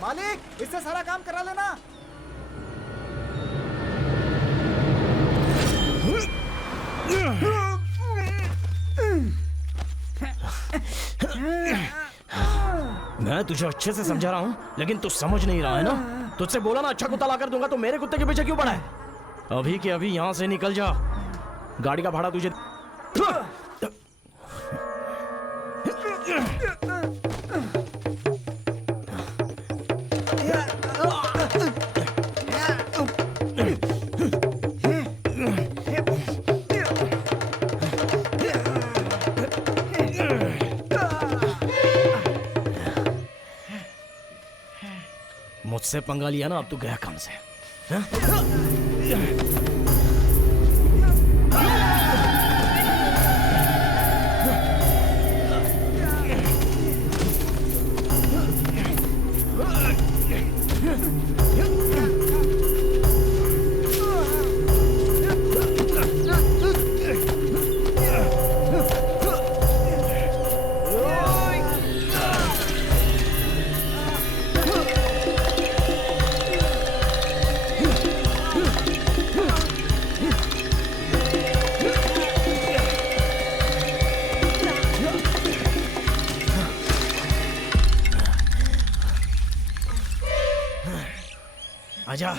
मालिक, इससे सारा काम करा लेना। मैं तुझे अच्छे से समझा रहा हूँ, लेकिन तू समझ नहीं रहा है ना। तुझसे बोला ना अच्छा कुत्ता ला कर दूंगा, तो मेरे कुत्ते के पीछे क्यों पड़ा है? अभी के अभी यहाँ से निकल जा। गाड़ी का भाड़ा तुझे। मुझसे पंगा लिया ना, अब तू गया काम से। आजा।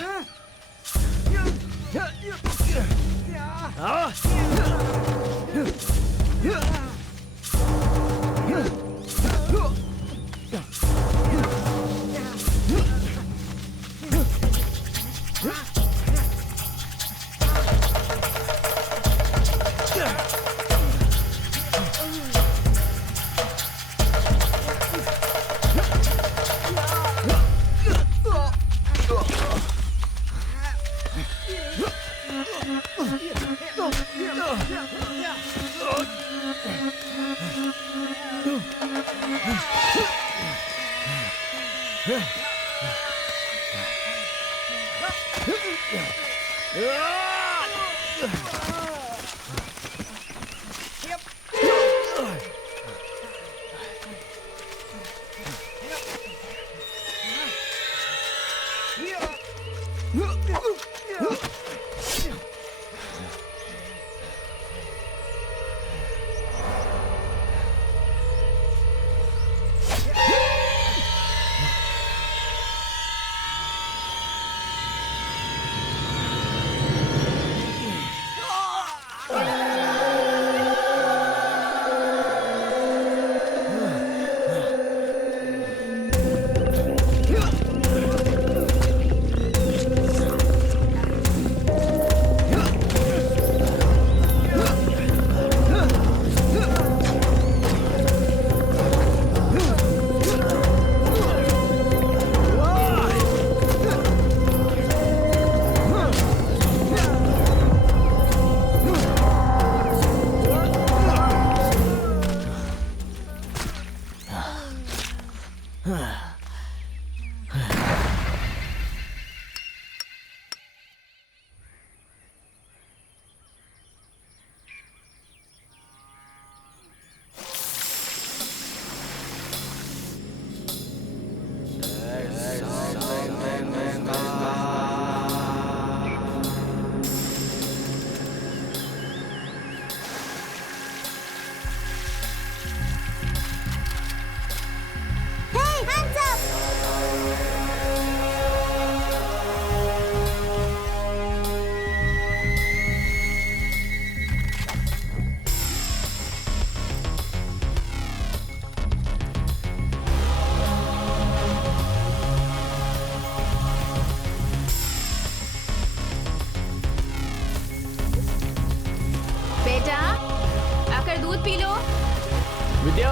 विद्या,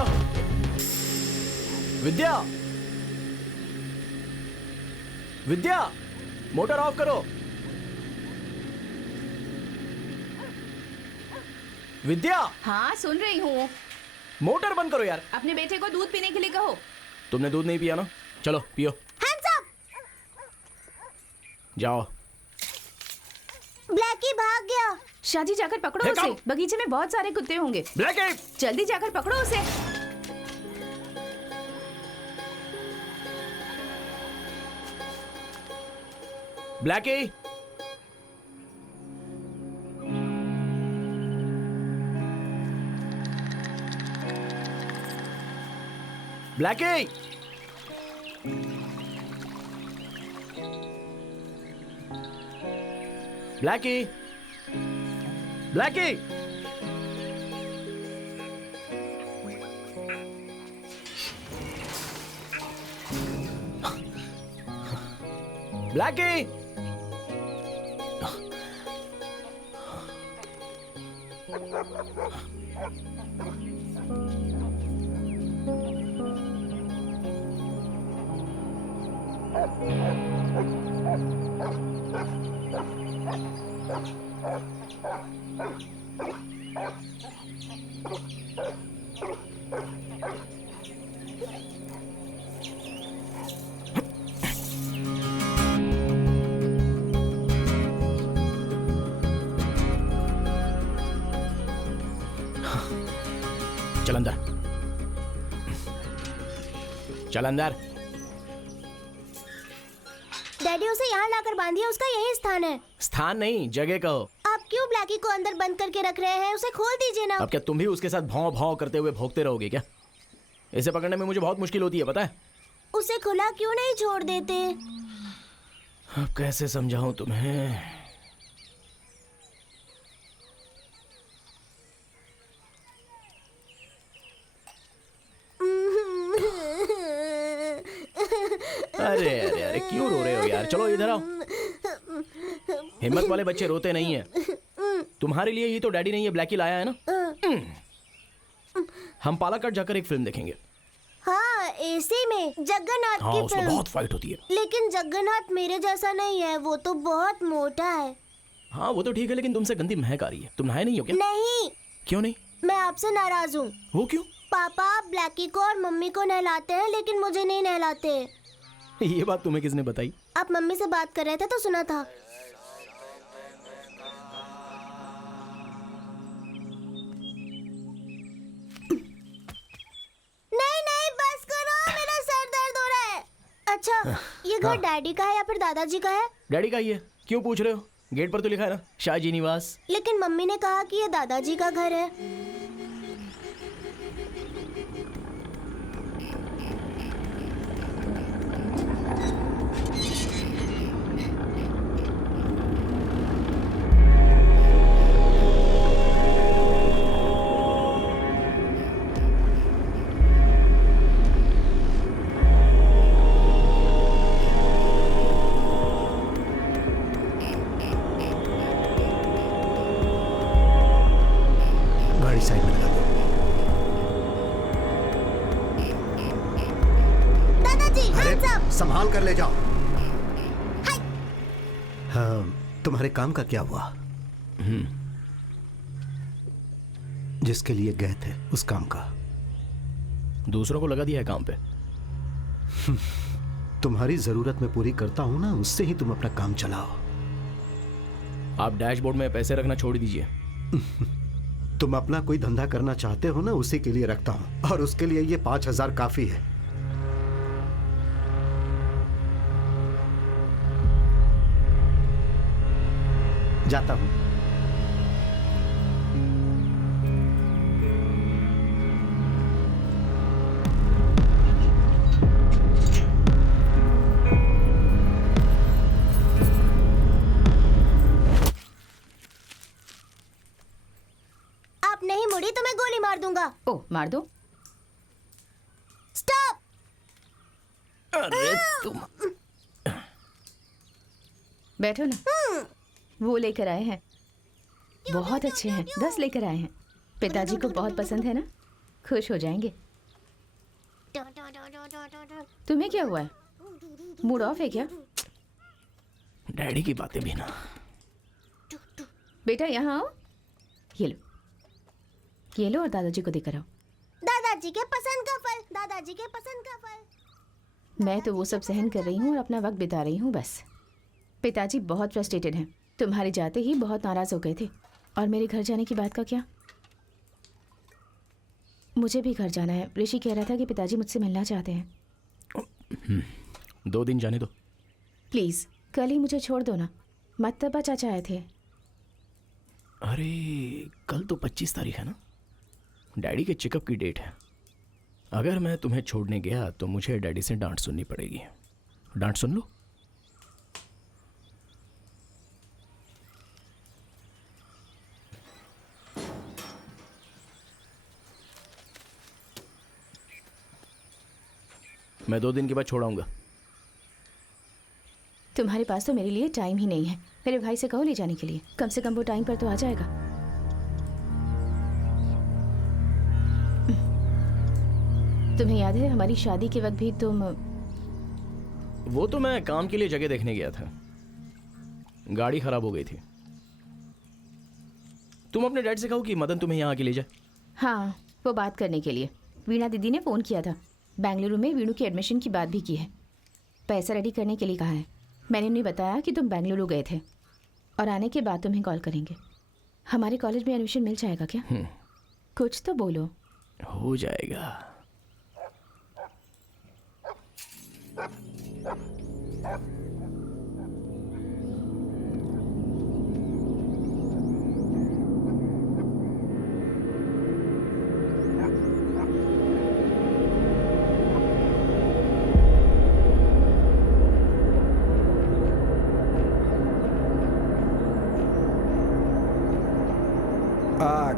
विद्या, विद्या, मोटर ऑफ करो। विद्या। हाँ सुन रही हूँ। मोटर बंद करो यार। अपने बेटे को दूध पीने के लिए कहो। तुमने दूध नहीं पिया ना, चलो पियो। Hands up! जाओ। ब्लैकी भाग गया। शादी जाकर पकड़ो उसे, बगीचे में बहुत सारे कुत्ते होंगे। ब्लैकी! जल्दी जाकर पकड़ो उसे। Blackie, Blackie, Blackie, Blackie. Blackie, चल अंदर, चल अंदर। डैडी उसे यहाँ लाकर बांधिए, उसका यही स्थान है। स्थान नहीं, जगह कहो। आप क्यों ब्लैकी को अंदर बंद करके रख रहे हैं? उसे खोल दीजिए ना। अब क्या तुम भी उसके साथ भौं भौं करते हुए भौंकते रहोगे क्या? इसे पकड़ने में मुझे बहुत मुश्किल होती है, पता है? उसे खुला क्यों नहीं छोड़ देते? अब कैसे समझाऊं तुम्हें? अरे अरे अरे, क्यों रो रहे हो यार? चलो इधर आओ। हिम्मत वाले बच्चे रोते नहीं है। तुम्हारे लिए ही तो डैडी ने ये ब्लैकी लाया है ना। हम पालाकट जाकर एक फिल्म देखेंगे। हाँ, एसी में जगन्नाथ हाँ, की उसमें फिल्म। बहुत फाइट होती है। लेकिन जगन्नाथ मेरे जैसा नहीं है, वो तो बहुत मोटा है। हाँ वो तो ठीक है, लेकिन तुमसे गंदी महक आ रही है। तुम नहाए नहीं हो क्या? नहीं, क्यों नहीं? मैं आपसे नाराज हूँ। वो क्यों? पापा ब्लैकी को और मम्मी को नहलाते हैं, लेकिन मुझे नहीं नहलाते। ये बात तुम्हें किसने बताई? आप मम्मी से बात कर रहे थे तो सुना था। नहीं नहीं, बस करो, मेरा सर दर्द हो रहा है। अच्छा, ये घर डैडी का है या फिर दादाजी का है? डैडी का ही है। क्यों पूछ रहे हो? गेट पर तो लिखा है ना, शाहजी निवास। लेकिन मम्मी ने कहा कि ये दादाजी का घर है। गाड़ी साइड में लगा दो। दादाजी, अरे hands up! संभाल कर ले जाओ। हाय! हाँ, तुम्हारे काम का क्या हुआ? जिसके लिए गए थे उस काम का? दूसरों को लगा दिया है काम पे। तुम्हारी जरूरत मैं पूरी करता हूं ना, उससे ही तुम अपना काम चलाओ। आप डैशबोर्ड में पैसे रखना छोड़ दीजिए। तुम अपना कोई धंधा करना चाहते हो ना, उसी के लिए रखता हूं, और उसके लिए ये 5,000 काफी है। जाता हूं। आप नहीं मुड़ी तो मैं गोली मार दूंगा। ओ, मार दो। स्टॉप! अरे तुम बैठो ना। वो लेकर आए हैं, बहुत अच्छे हैं। 10 लेकर आए हैं। पिताजी को बहुत पसंद है ना, खुश हो जाएंगे। तुम्हें क्या हुआ है? मूड ऑफ है क्या? डैडी की बातें भी ना। बेटा यहाँ आओ। ये लो और दादाजी को देकर आओ। दादाजी के पसंद का फल, दादाजी के पसंद का फल। मैं तो वो सब सहन कर रही हूँ और अपना वक्त बिता रही हूँ बस। पिताजी बहुत फ्रस्ट्रेटेड हैं। तुम्हारे जाते ही बहुत नाराज हो गए थे। और मेरे घर जाने की बात का क्या? मुझे भी घर जाना है। ऋषि कह रहा था कि पिताजी मुझसे मिलना चाहते हैं। 2 दिन जाने दो। प्लीज़ कल ही मुझे छोड़ दो ना, मत तब चाचा आए थे। अरे कल तो 25 तारीख है ना, डैडी के चेकअप की डेट है। अगर मैं तुम्हें छोड़ने गया तो मुझे डैडी से डांट सुननी पड़ेगी। डांट सुन लो। मैं 2 दिन के बाद छोड़ाऊंगा। तुम्हारे पास तो मेरे लिए टाइम ही नहीं है। मेरे भाई से कहो ले जाने के लिए, कम से कम वो टाइम पर तो आ जाएगा। तुम्हें याद है हमारी शादी के वक्त भी तुम? वो तो मैं काम के लिए जगह देखने गया था, गाड़ी खराब हो गई थी। तुम अपने डैड से कहो कि मदन तुम्हें यहाँ आके ले जाए। हाँ, वो बात करने के लिए वीणा दीदी ने फ़ोन किया था। बेंगलुरु में वीणु की एडमिशन की बात भी की है, पैसा रेडी करने के लिए कहा है। मैंने उन्हें बताया कि तुम बेंगलुरु गए थे और आने के बाद तुम्हें कॉल करेंगे। हमारे कॉलेज में एडमिशन मिल जाएगा क्या? कुछ तो बोलो। हो जाएगा।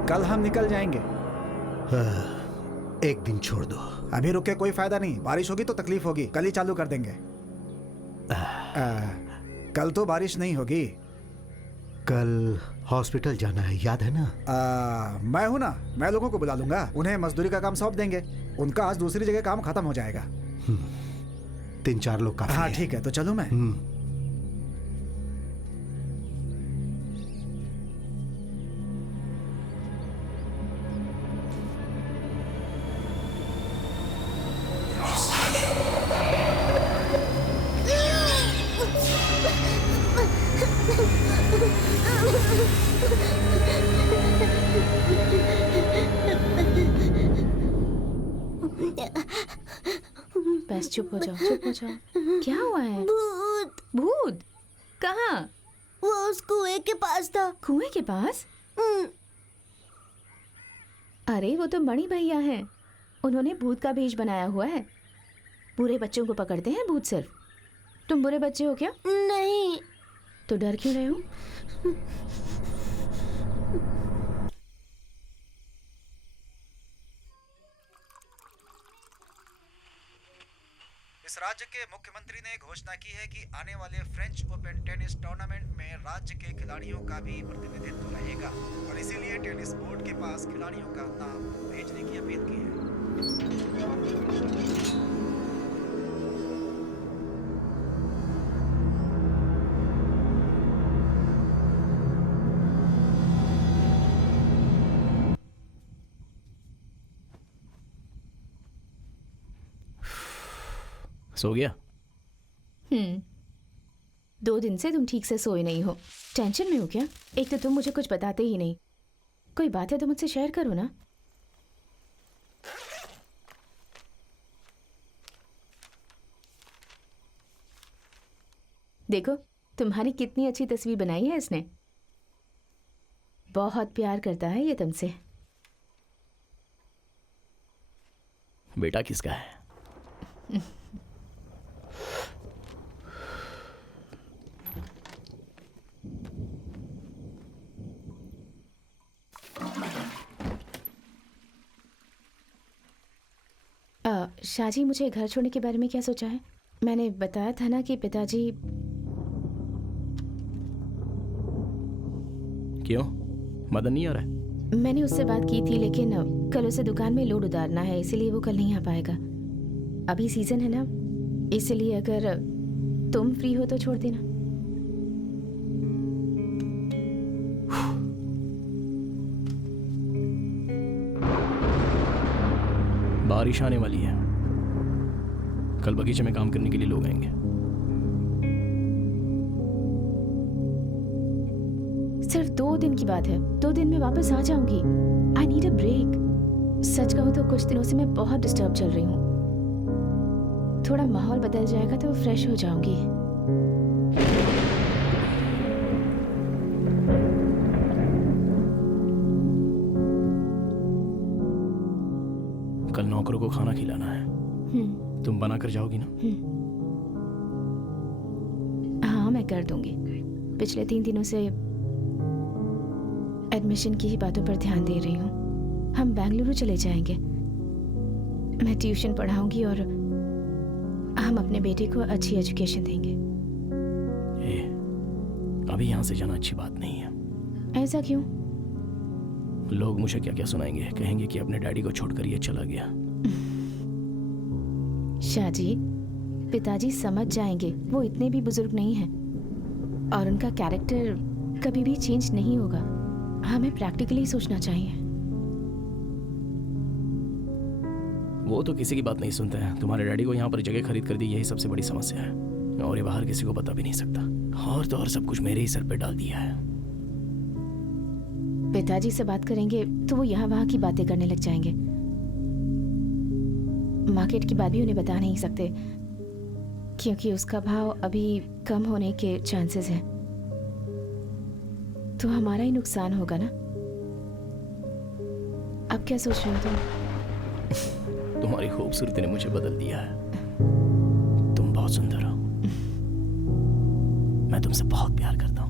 कल हम निकल जाएंगे। एक दिन छोड़ दो। अभी रुके कोई फायदा नहीं, बारिश होगी तो तकलीफ होगी। कल ही चालू कर देंगे। कल तो बारिश नहीं होगी। कल हॉस्पिटल जाना है, याद है ना? मैं हूं ना, मैं लोगों को बुला लूंगा, उन्हें मजदूरी का काम सौंप देंगे। उनका आज दूसरी जगह काम खत्म हो जाएगा। 3-4 लोग काफी हाँ है। ठीक है, तो चलूं मैं? बस चुप हो जाओ, चुप हो जाओ। क्या हुआ है? भूत। भूत? कहाँ? वो उस कुएं के पास था। कुएं के पास? अरे वो तो मणि भैया हैं, उन्होंने भूत का भेष बनाया हुआ है। बुरे बच्चों को पकड़ते हैं भूत सिर्फ। तुम बुरे बच्चे हो क्या? नहीं। तो डर क्यों रहे हो? इस राज्य के मुख्यमंत्री ने घोषणा की है कि आने वाले फ्रेंच ओपन टेनिस टूर्नामेंट में राज्य के खिलाड़ियों का भी प्रतिनिधित्व रहेगा और इसीलिए टेनिस बोर्ड के पास खिलाड़ियों का नाम भेजने की अपील की है। सो गया? 2 दिन से तुम ठीक से सोए नहीं हो। टेंशन में हो क्या? एक तो तुम मुझे कुछ बताते ही नहीं। कोई बात है तो मुझसे शेयर करो ना। देखो तुम्हारी कितनी अच्छी तस्वीर बनाई है इसने। बहुत प्यार करता है ये तुमसे। बेटा किसका है? शाजी, मुझे घर छोड़ने के बारे में क्या सोचा है? मैंने बताया था ना कि पिताजी। क्यों, मदन नहीं आ रहा है? मैंने उससे बात की थी, लेकिन कल उसे दुकान में लोड उतारना है, इसीलिए वो कल नहीं आ पाएगा। अभी सीजन है ना, इसलिए अगर तुम फ्री हो तो छोड़ देना। बारिश आने वाली है, कल बगीचे में काम करने के लिए लोग आएंगे। सिर्फ 2 दिन की बात है, 2 दिन में वापस आ जाऊंगी। I need a break. सच कहूँ तो कुछ दिनों से मैं बहुत डिस्टर्ब चल रही हूँ। थोड़ा माहौल बदल जाएगा तो फ्रेश हो जाऊंगी। नौकरों को खाना खिलाना है। तुम बना कर जाओगी ना? हाँ, मैं कर दूंगी। पिछले 3 दिनों से एडमिशन की ही बातों पर ध्यान दे रही हूँ। हम बेंगलुरु चले जाएंगे। मैं ट्यूशन पढ़ाऊंगी और हम अपने बेटे को अच्छी एजुकेशन देंगे। अभी यहाँ से जाना अच्छी बात नहीं है। ऐसा क्यों? लोग मुझे क्या क्या सुनाएंगे, कहेंगे कि अपने डैडी को छोड़कर ये चला गया। शाहजी, पिताजी समझ जाएंगे। वो इतने भी बुजुर्ग नहीं हैं और उनका कैरेक्टर कभी भी चेंज नहीं होगा। हमें प्रैक्टिकली सोचना चाहिए। वो तो किसी की बात नहीं सुनते हैं। तुम्हारे डैडी को यहाँ पर जगह खरीद कर दी, यही सबसे बड़ी समस्या है। और ये बाहर किसी को बता भी नहीं सकता। और तो और सब कुछ मेरे ही सर पे डाल दिया है। पिताजी से बात करेंगे तो वो यहाँ वहाँ की बातें करने लग जाएंगे। मार्केट की बात भी उन्हें बता नहीं सकते क्योंकि उसका भाव अभी कम होने के चांसेस हैं। तो हमारा ही नुकसान होगा ना। अब क्या सोच रहे हो तुम? तुम्हारी खूबसूरती ने मुझे बदल दिया है। तुम बहुत सुंदर हो। मैं तुमसे बहुत प्यार करता हूँ।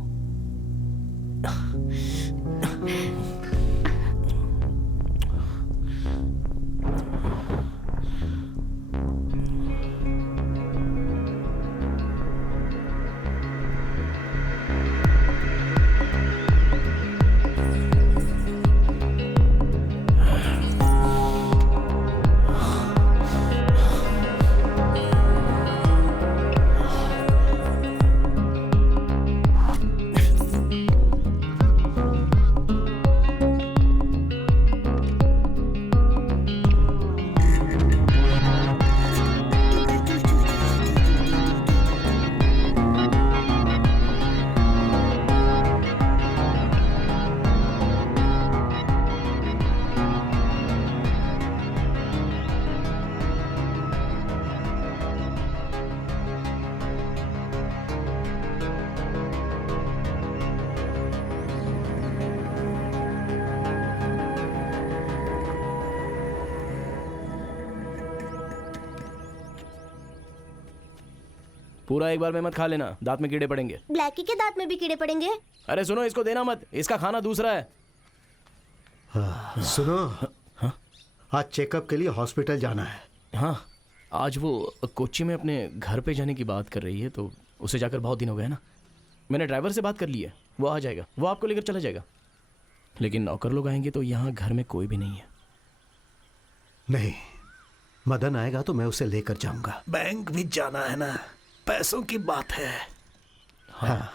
पूरा एक बार में मत खा लेना, दांत में कीड़े पड़ेंगे। ब्लैकी के दांत में भी कीड़े पड़ेंगे। अरे सुनो, इसको देना मत, इसका खाना दूसरा है। सुनो, आज चेकअप के लिए हॉस्पिटल जाना है। हाँ, आज वो कोच्चि में अपने घर पे जाने की बात कर रही है, तो उसे जाकर बहुत दिन हो गए ना। मैंने ड्राइवर से बात कर ली है, वो आ जाएगा, वो आपको लेकर चला जाएगा। लेकिन नौकर लोग आएंगे तो यहाँ घर में कोई भी नहीं है। नहीं, मदन आएगा तो मैं उसे लेकर जाऊंगा। बैंक भी जाना है ना, पैसों की बात है। हाँ।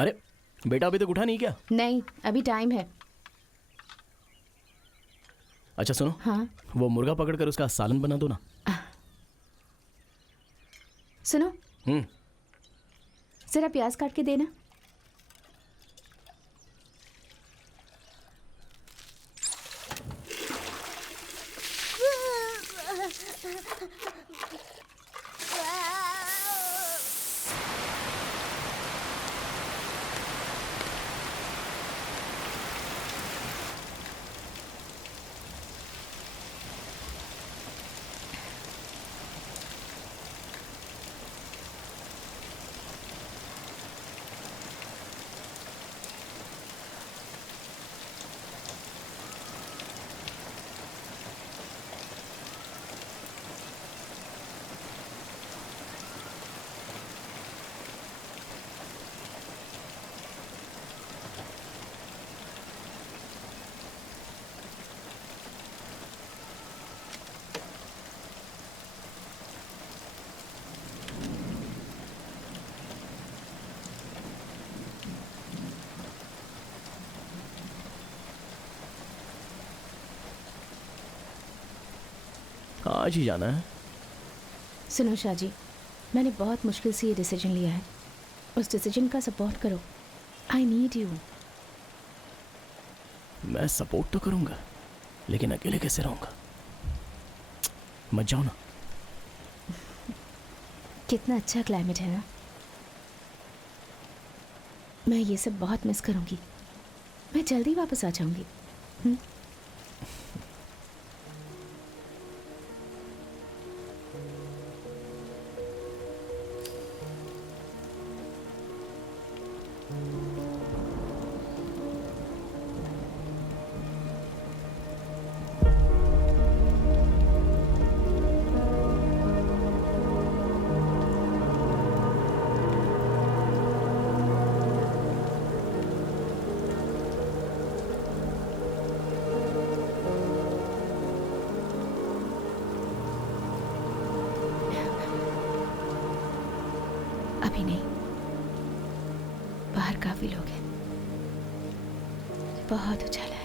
अरे बेटा अभी तक उठा नहीं क्या? नहीं, अभी टाइम है। अच्छा सुनो, हाँ वो मुर्गा पकड़कर उसका सालन बना दो ना। सुनो, हम्म, जरा प्याज काट के देना। आज ही जाना है। सुनो शाहजी, मैंने बहुत मुश्किल से ये डिसीजन लिया है। उस डिसीजन का सपोर्ट करो। I need you. मैं सपोर्ट तो करूंगा, लेकिन अकेले कैसे रहूंगा? मत जाओ ना। कितना अच्छा क्लाइमेट है ना। मैं ये सब बहुत मिस करूंगी। मैं जल्दी वापस आ जाऊंगी। अभी नहीं, बाहर काफी लोग हैं, बहुत उजाला है।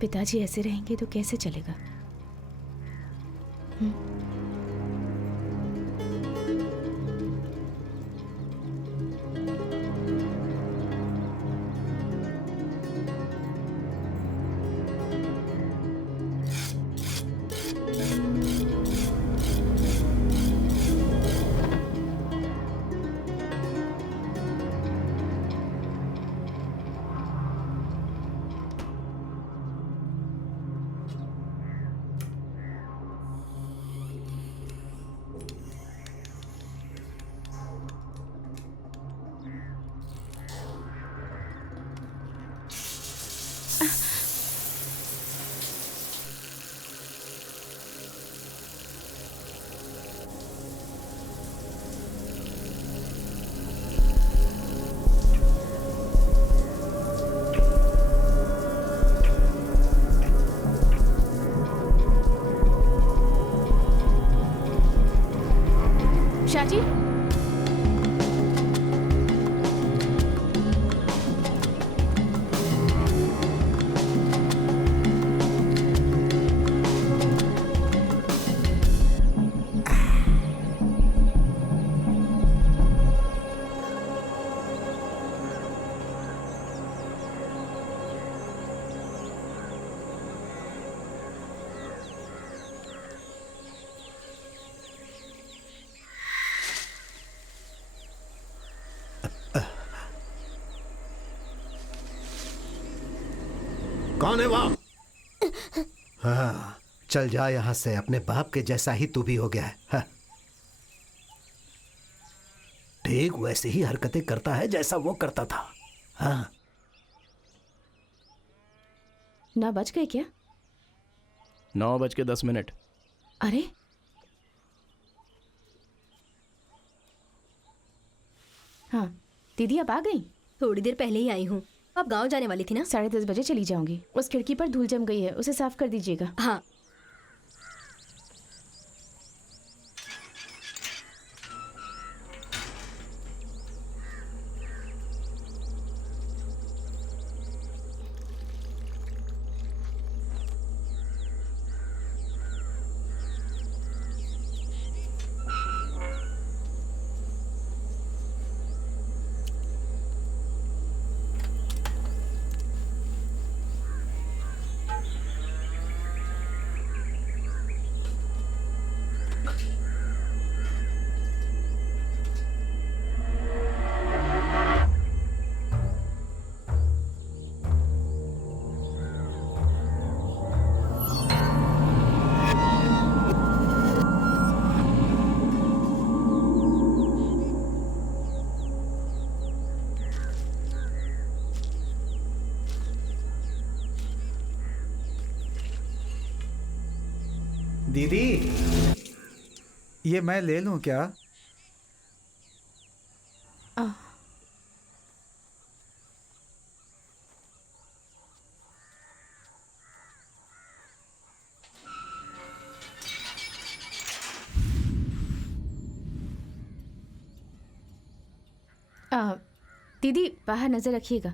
पिताजी ऐसे रहेंगे तो कैसे चलेगा? शाजी, कौन है वहां? हाँ, चल जा यहां से। अपने बाप के जैसा ही तू भी हो गया है। हाँ। ठीक वैसे ही हरकतें करता है जैसा वो करता था। हाँ। 9 बज गए क्या? 9:10। अरे हाँ, दीदी अब आ गई? थोड़ी देर पहले ही आई हूँ। आप गांव जाने वाली थी ना? 10:30 बजे चली जाऊंगी। उस खिड़की पर धूल जम गई है, उसे साफ कर दीजिएगा। हाँ। दीदी, ये मैं ले लूं क्या? दीदी बाहर नजर रखिएगा।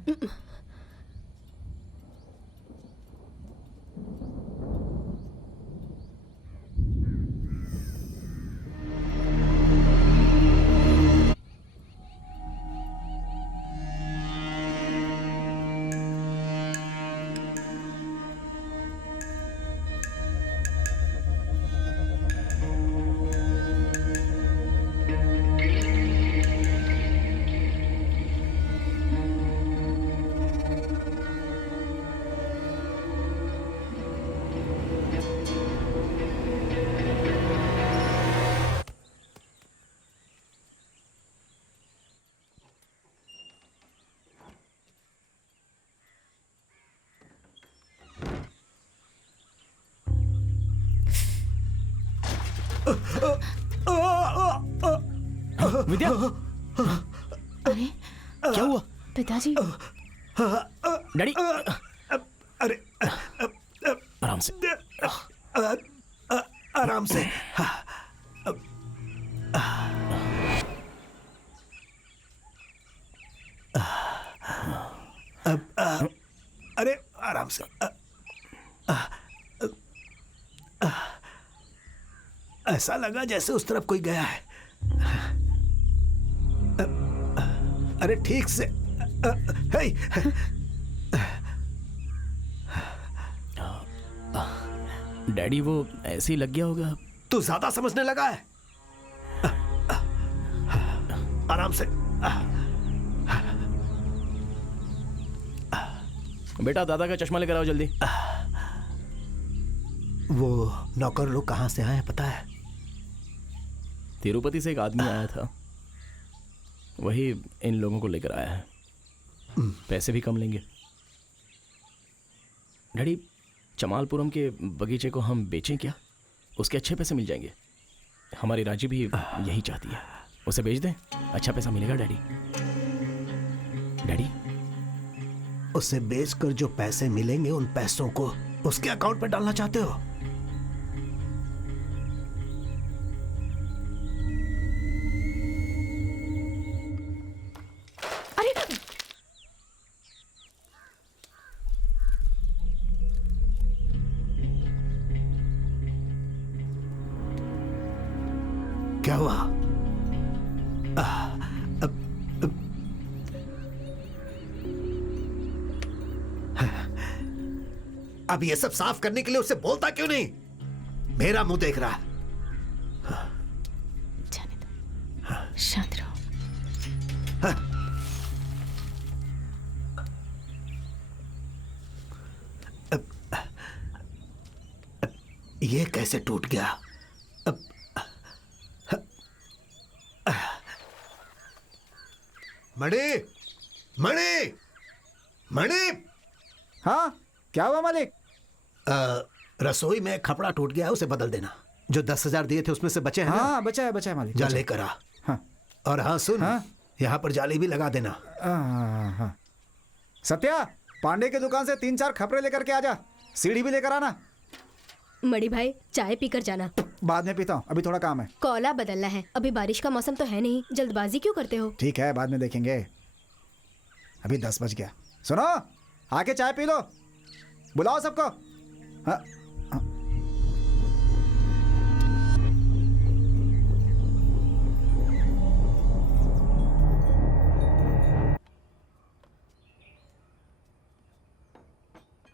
विद्या, अरे क्या हुआ? पिताजी, डैडी, अरे आराम से। आराम से। अरे आराम से। ऐसा लगा जैसे उस तरफ कोई गया है। अरे ठीक से। हे, डैडी वो ऐसे ही लग गया होगा। तू ज्यादा समझने लगा है। आराम से। बेटा दादा का चश्मा लेकर आओ जल्दी। वो नौकर लोग कहाँ से आए हैं पता है? तिरुपति से एक आदमी आया था, वही इन लोगों को लेकर आया है। पैसे भी कम लेंगे। डैडी, चमालपुरम के बगीचे को हम बेचें क्या? उसके अच्छे पैसे मिल जाएंगे। हमारी राजी भी यही चाहती है। उसे बेच दें, अच्छा पैसा मिलेगा डैडी। डैडी, उसे बेचकर जो पैसे मिलेंगे उन पैसों को उसके अकाउंट पे डालना चाहते हो? अरे क्या हुआ? अब ये सब साफ करने के लिए उसे बोलता क्यों नहीं? मेरा मुंह देख रहा है। जाने दो, शांत रहो। ये कैसे टूट गया? मणि, मणि, मणि! हाँ, क्या हुआ मालिक? रसोई में खपड़ा टूट गया है, उसे बदल देना। जो 10,000 दिए थे उसमें से बचे हैं ना? हाँ, बचा है मालिक। जा बचा है। लेकर आ। हाँ, और हाँ सुन, हाँ? यहाँ पर जाली भी लगा देना। हाँ। सत्या, पांडे की दुकान से 3-4 खपरे लेकर के आजा। सीढ़ी भी लेकर आना। मणि भाई, चाय पीकर जाना। बाद में पीता हूँ, अभी थोड़ा काम है। कोला बदलना है। अभी बारिश का मौसम तो है नहीं, जल्दबाजी क्यों करते हो? ठीक है, बाद में देखेंगे। अभी 10 बज गया। सुनो, आके चाय पी लो। बुलाओ सबको। हाँ।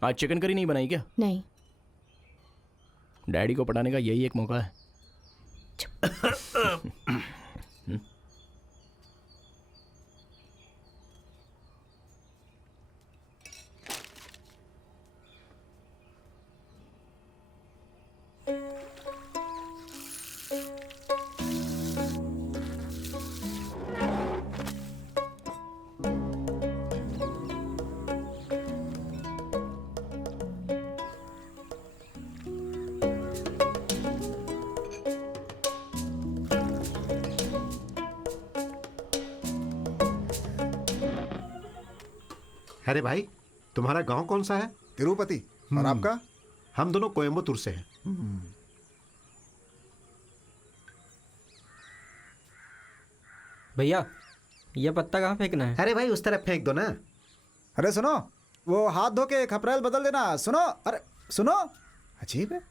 आज चिकन करी नहीं बनाई क्या? नहीं। डैडी को पटाने का यही एक मौका है। अरे भाई, तुम्हारा गांव कौन सा है? तिरुपति। और आपका? हम दोनों कोयम्बतूर से हैं। भैया ये पत्ता कहाँ फेंकना है? अरे भाई, उस तरफ फेंक दो ना। अरे सुनो, वो हाथ धो के खपरेल बदल देना। सुनो, अरे सुनो, अजीब है।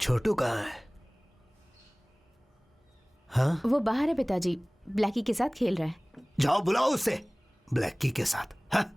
छोटू कहाँ है? हाँ, वो बाहर है पिताजी, ब्लैकी के साथ खेल रहा है। जाओ बुलाओ उसे, ब्लैकी के साथ। हाँ।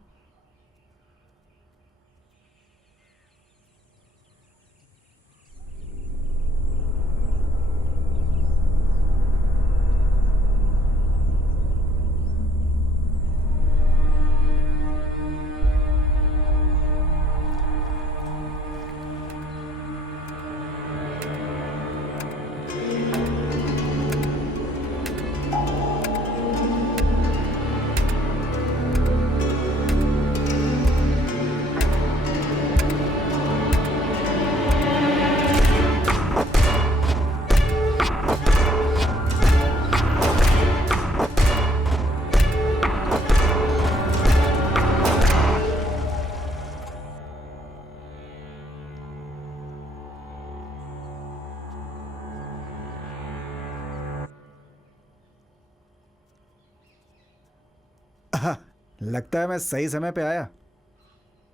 लगता है मैं सही समय पे आया।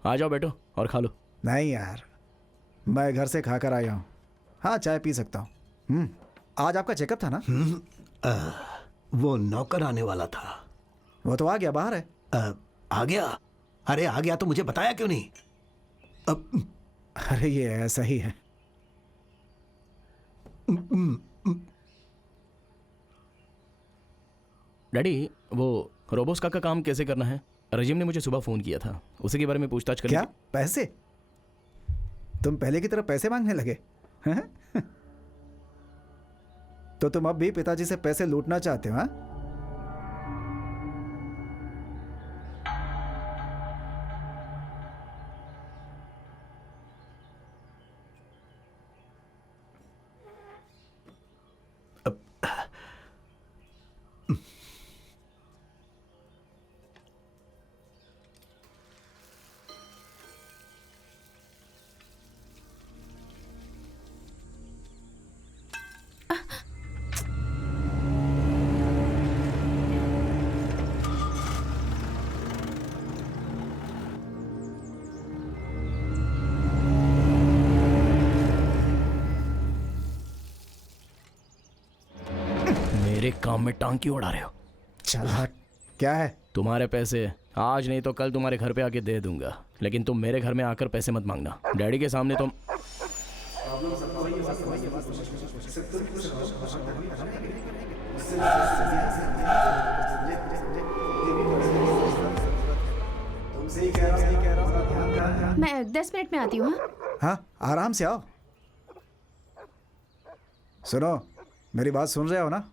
आ जाओ बैठो और खा लो। नहीं यार, मैं घर से खाकर आया हूँ। हाँ, चाय पी सकता हूँ। आज आपका चेकअप था ना? वो नौकर आने वाला था। वो तो आ गया, बाहर है। आ गया? अरे आ गया तो मुझे बताया क्यों नहीं? अरे ये ऐसा ही है। डैडी, वो रोबोस्का का काम कैसे करना है? रजीम ने मुझे सुबह फोन किया था, उसी के बारे में पूछताछ करनी क्या थी। पैसे? तुम पहले की तरह पैसे मांगने लगे हैं? तो तुम अब भी पिताजी से पैसे लूटना चाहते हो? हाँ, मेरे काम में टांग क्यों उड़ा रहे हो? चल हट। क्या है? तुम्हारे पैसे आज नहीं तो कल तुम्हारे घर पे आके दे दूंगा, लेकिन तुम मेरे घर में आकर पैसे मत मांगना। डैडी के सामने तुम मैं 10 मिनट में आती हूँ। हाँ? हाँ, आराम से आओ। सुनो, मेरी बात सुन रहे हो ना?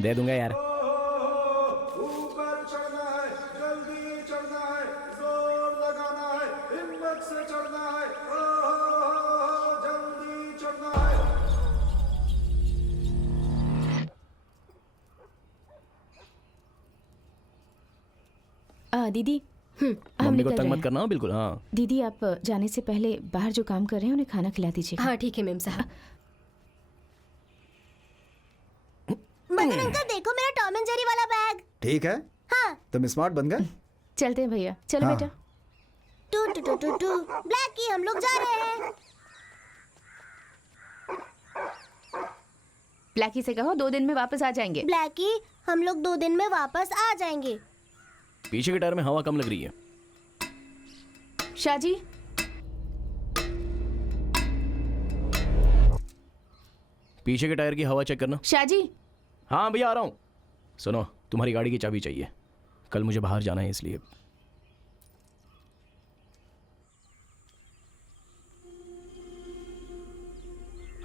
दे दूंगा यार। ऊपर चढ़ना है, जल्दी चढ़ना है, जोर लगाना है, हिम्मत से चढ़ना है, जल्दी चढ़ना है। दीदी, हम मम्मी को निकल तंग रहे मत हैं। करना। बिल्कुल हाँ। दीदी, आप जाने से पहले बाहर जो काम कर रहे हैं उन्हें खाना खिला दीजिएगा। हाँ ठीक है मेम साहब। मदन अंकल, देखो मेरा टॉम एंड जेरी वाला बैग। ठीक है, हाँ। तुम स्मार्ट बन गए। चलते हैं भैया, चलो हाँ। बेटा। टू टू टू टू टू ब्लैकी, हम लोग जा रहे हैं। ब्लैकी से कहो 2 दिन में वापस आ जाएंगे। ब्लैकी, हम लोग 2 दिन में वापस आ जाएंगे। पीछे के टायर में हवा कम लग रही है। शाहजी, पीछे के टायर की हवा चेक करना। शाहजी। हाँ भैया, आ रहा हूँ। सुनो, तुम्हारी गाड़ी की चाबी चाहिए, कल मुझे बाहर जाना है इसलिए।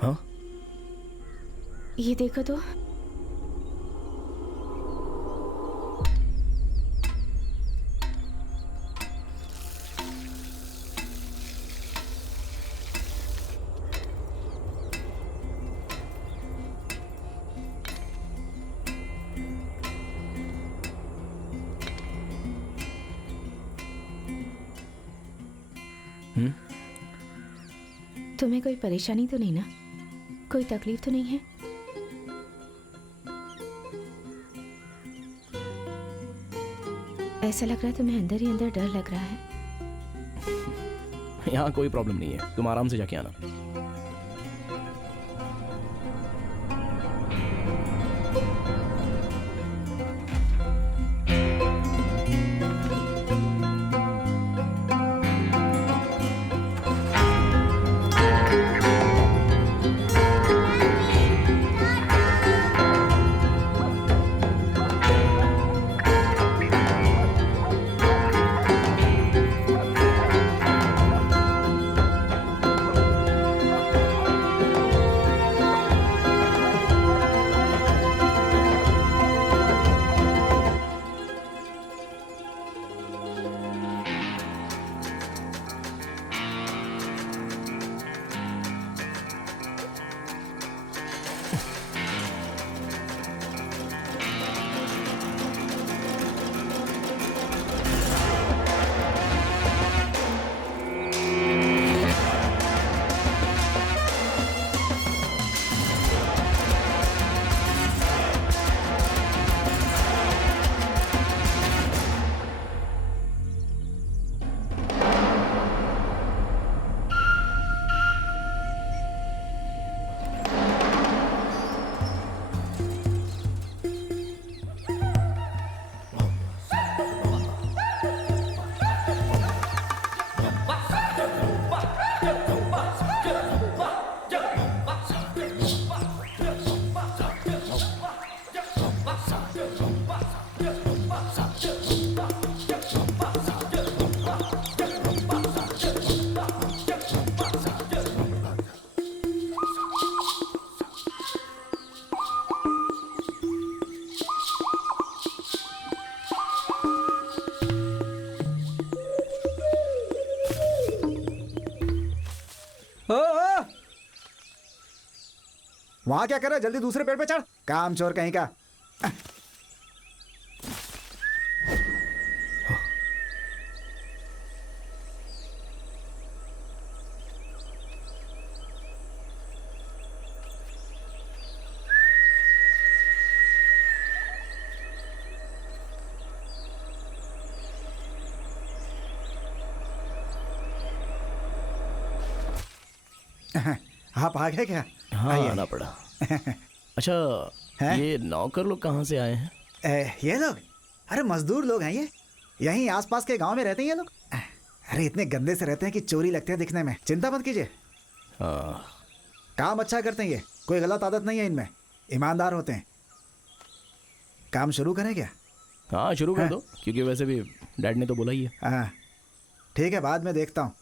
हाँ, ये देखो तो। तुम्हें कोई परेशानी तो नहीं ना? कोई तकलीफ तो नहीं है? ऐसा लग रहा है तुम्हें अंदर ही अंदर डर लग रहा है। यहाँ कोई प्रॉब्लम नहीं है, तुम आराम से जाके आना। वहां क्या कर रहा है? जल्दी दूसरे पेड़ पे चढ़, काम चोर कहीं का। आप आ गए क्या? हाँ, आइए। आना पड़ा। अच्छा, हैं? ये नौकर लोग कहाँ से आए हैं? ये लोग, अरे मजदूर लोग हैं ये, यहीं आसपास के गांव में रहते हैं ये लोग। अरे इतने गंदे से रहते हैं कि चोरी लगते हैं दिखने में। चिंता मत कीजिए, हाँ, काम अच्छा करते हैं ये, कोई गलत आदत नहीं है इनमें, ईमानदार होते हैं। काम शुरू करें क्या? हाँ शुरू कर हैं? दो, क्योंकि वैसे भी डैड ने तो बोला ही है। हाँ ठीक है, बाद में देखता हूँ।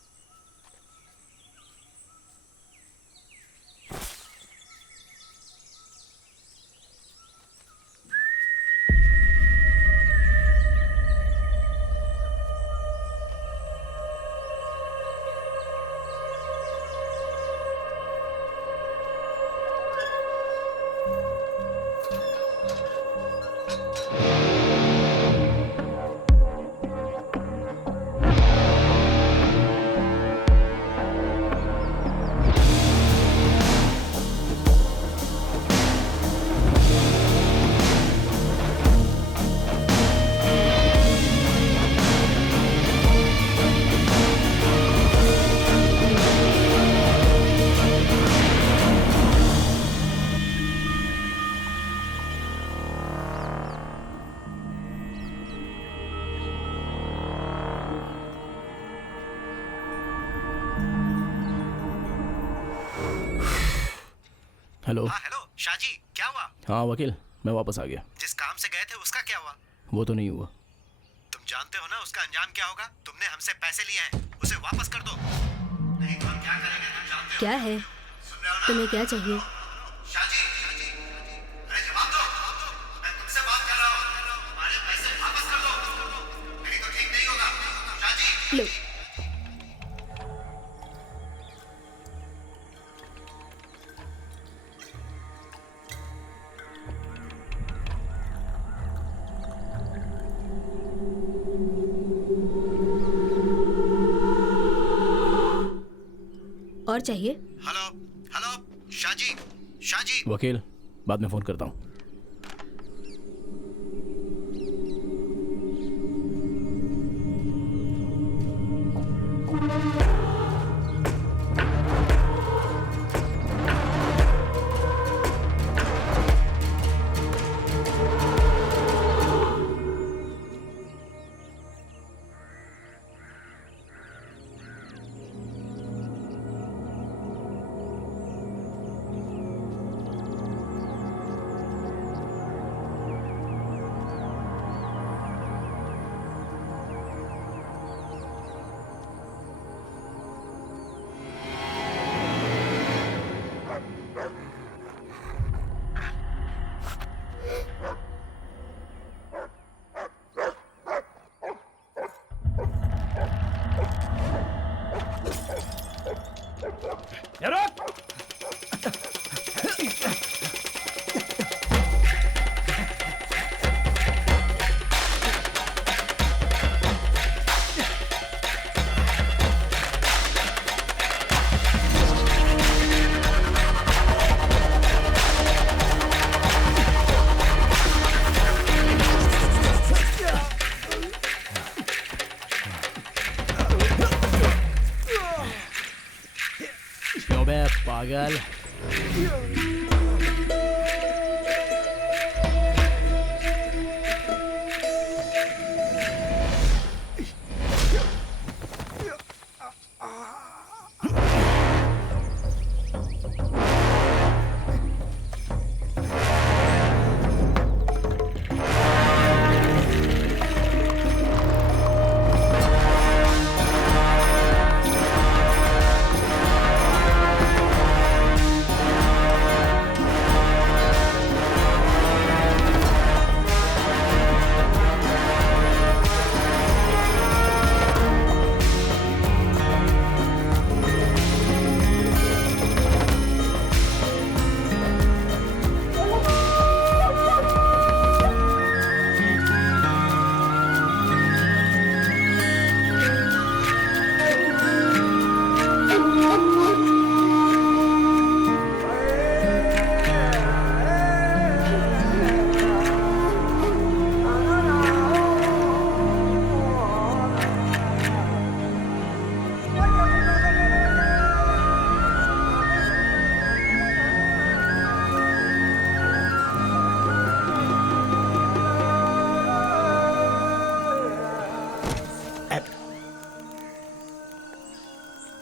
हेलो। हाँ हेलो शाहजी, क्या हुआ? हाँ वकील, मैं वापस आ गया। जिस काम से गए थे उसका क्या हुआ? वो तो नहीं हुआ। तुम जानते हो ना उसका अंजाम क्या होगा? तुमने हमसे पैसे लिए हैं, उसे वापस कर दो, नहीं तो हम क्या करेंगे तुम जानते हो। क्या है? सुन रहे हो ना? तुम्हें क्या चाहिए? शाहजी, अरे जवाब दो, मैं तुमसे बात कर रहा हूँ। हमारे पैसे वापस कर दो, नहीं तो ठीक नहीं होगा। शाहजी लो, और चाहिए? Hello hello Shahji, Shahji. वकील, बाद में फोन करता हूँ। क्यों बे पागल?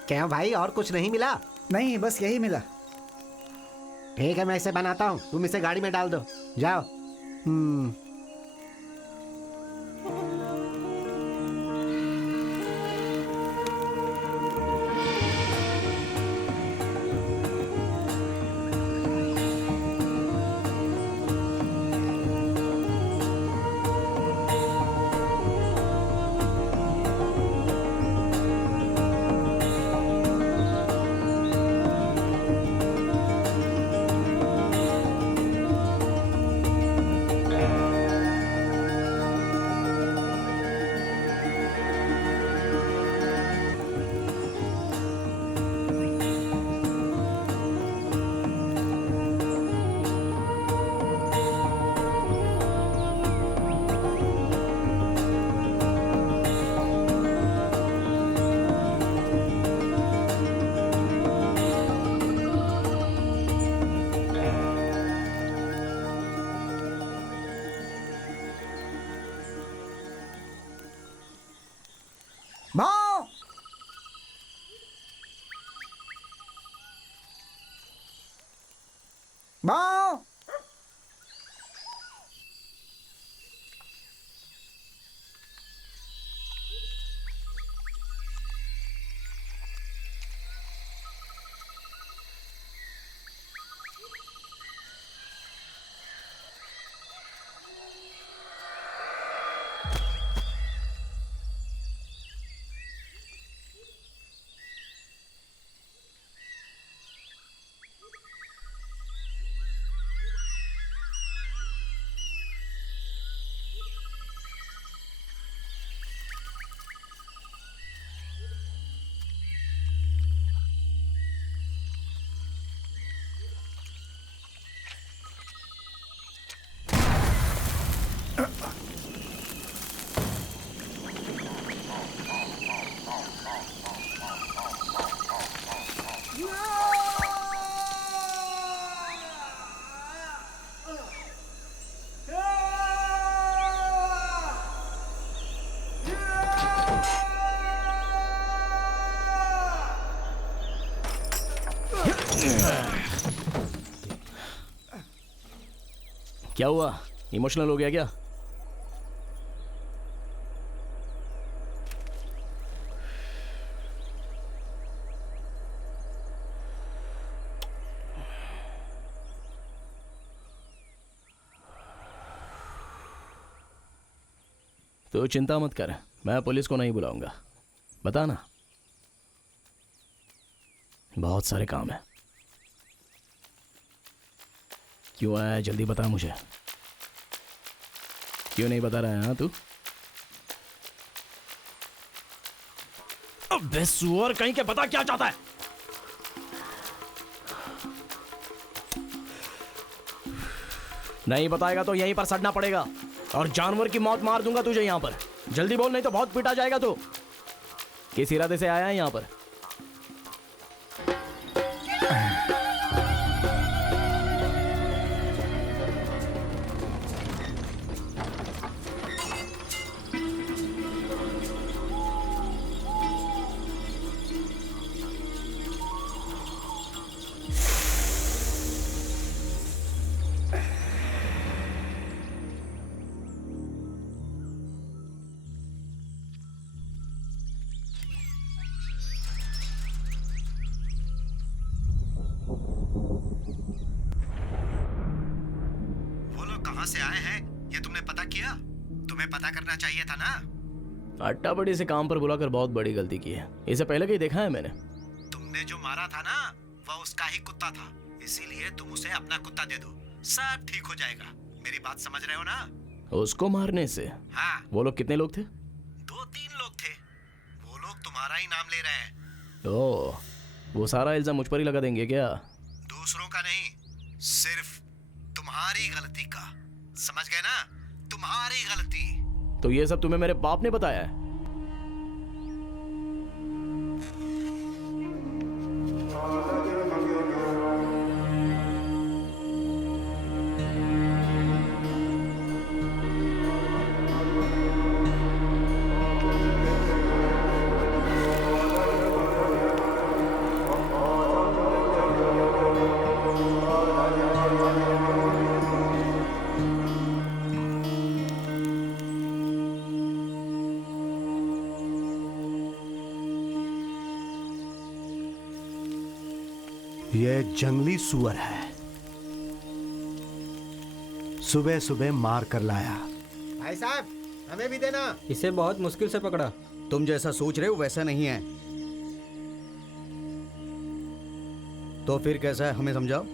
क्या भाई, और कुछ नहीं मिला? नहीं, बस यही मिला। ठीक है, मैं इसे बनाता हूँ, तुम इसे गाड़ी में डाल दो, जाओ। माँ, माँ, क्या हुआ, इमोशनल हो गया क्या? तो चिंता मत कर, मैं पुलिस को नहीं बुलाऊंगा। बता ना, बहुत सारे काम है। क्यों आया है, जल्दी बता मुझे। क्यों नहीं बता रहा है? हाँ तू, अबे सुअर कहीं के, बता क्या चाहता है। नहीं बताएगा तो यहीं पर सड़ना पड़ेगा और जानवर की मौत मार दूंगा तुझे यहां पर। जल्दी बोल, नहीं तो बहुत पीटा जाएगा तू। किस इरादे से आया है यहां पर? से आए हैं ये तुमने पता किया? तुम्हें पता करना चाहिए था ना। अट्टा बड़ी से काम पर बुलाकर बहुत बड़ी गलती की है। इसे पहले कहीं देखा है मैंने। तुमने जो मारा था ना वह उसका ही कुत्ता था, इसीलिए तुम उसे अपना कुत्ता दे दो, सब ठीक हो जाएगा। मेरी बात समझ रहे हो ना? उसको मारने से? हाँ। वो लोग कितने लोग थे? 2-3 लोग थे। वो लोग तुम्हारा ही नाम ले रहे हैं। ओह, वो सारा इल्जाम मुझ पर ही लगा देंगे क्या? दूसरों का नहीं, सिर्फ तुम्हारी गलती का। समझ गए ना? तुम्हारी गलती। तो ये सब तुम्हें मेरे बाप ने बताया है? ये जंगली सुअर है, सुबह सुबह मार कर लाया। भाई साहब, हमें भी देना। इसे बहुत मुश्किल से पकड़ा। तुम जैसा सोच रहे हो वैसा नहीं है। तो फिर कैसा है, हमें समझाओ।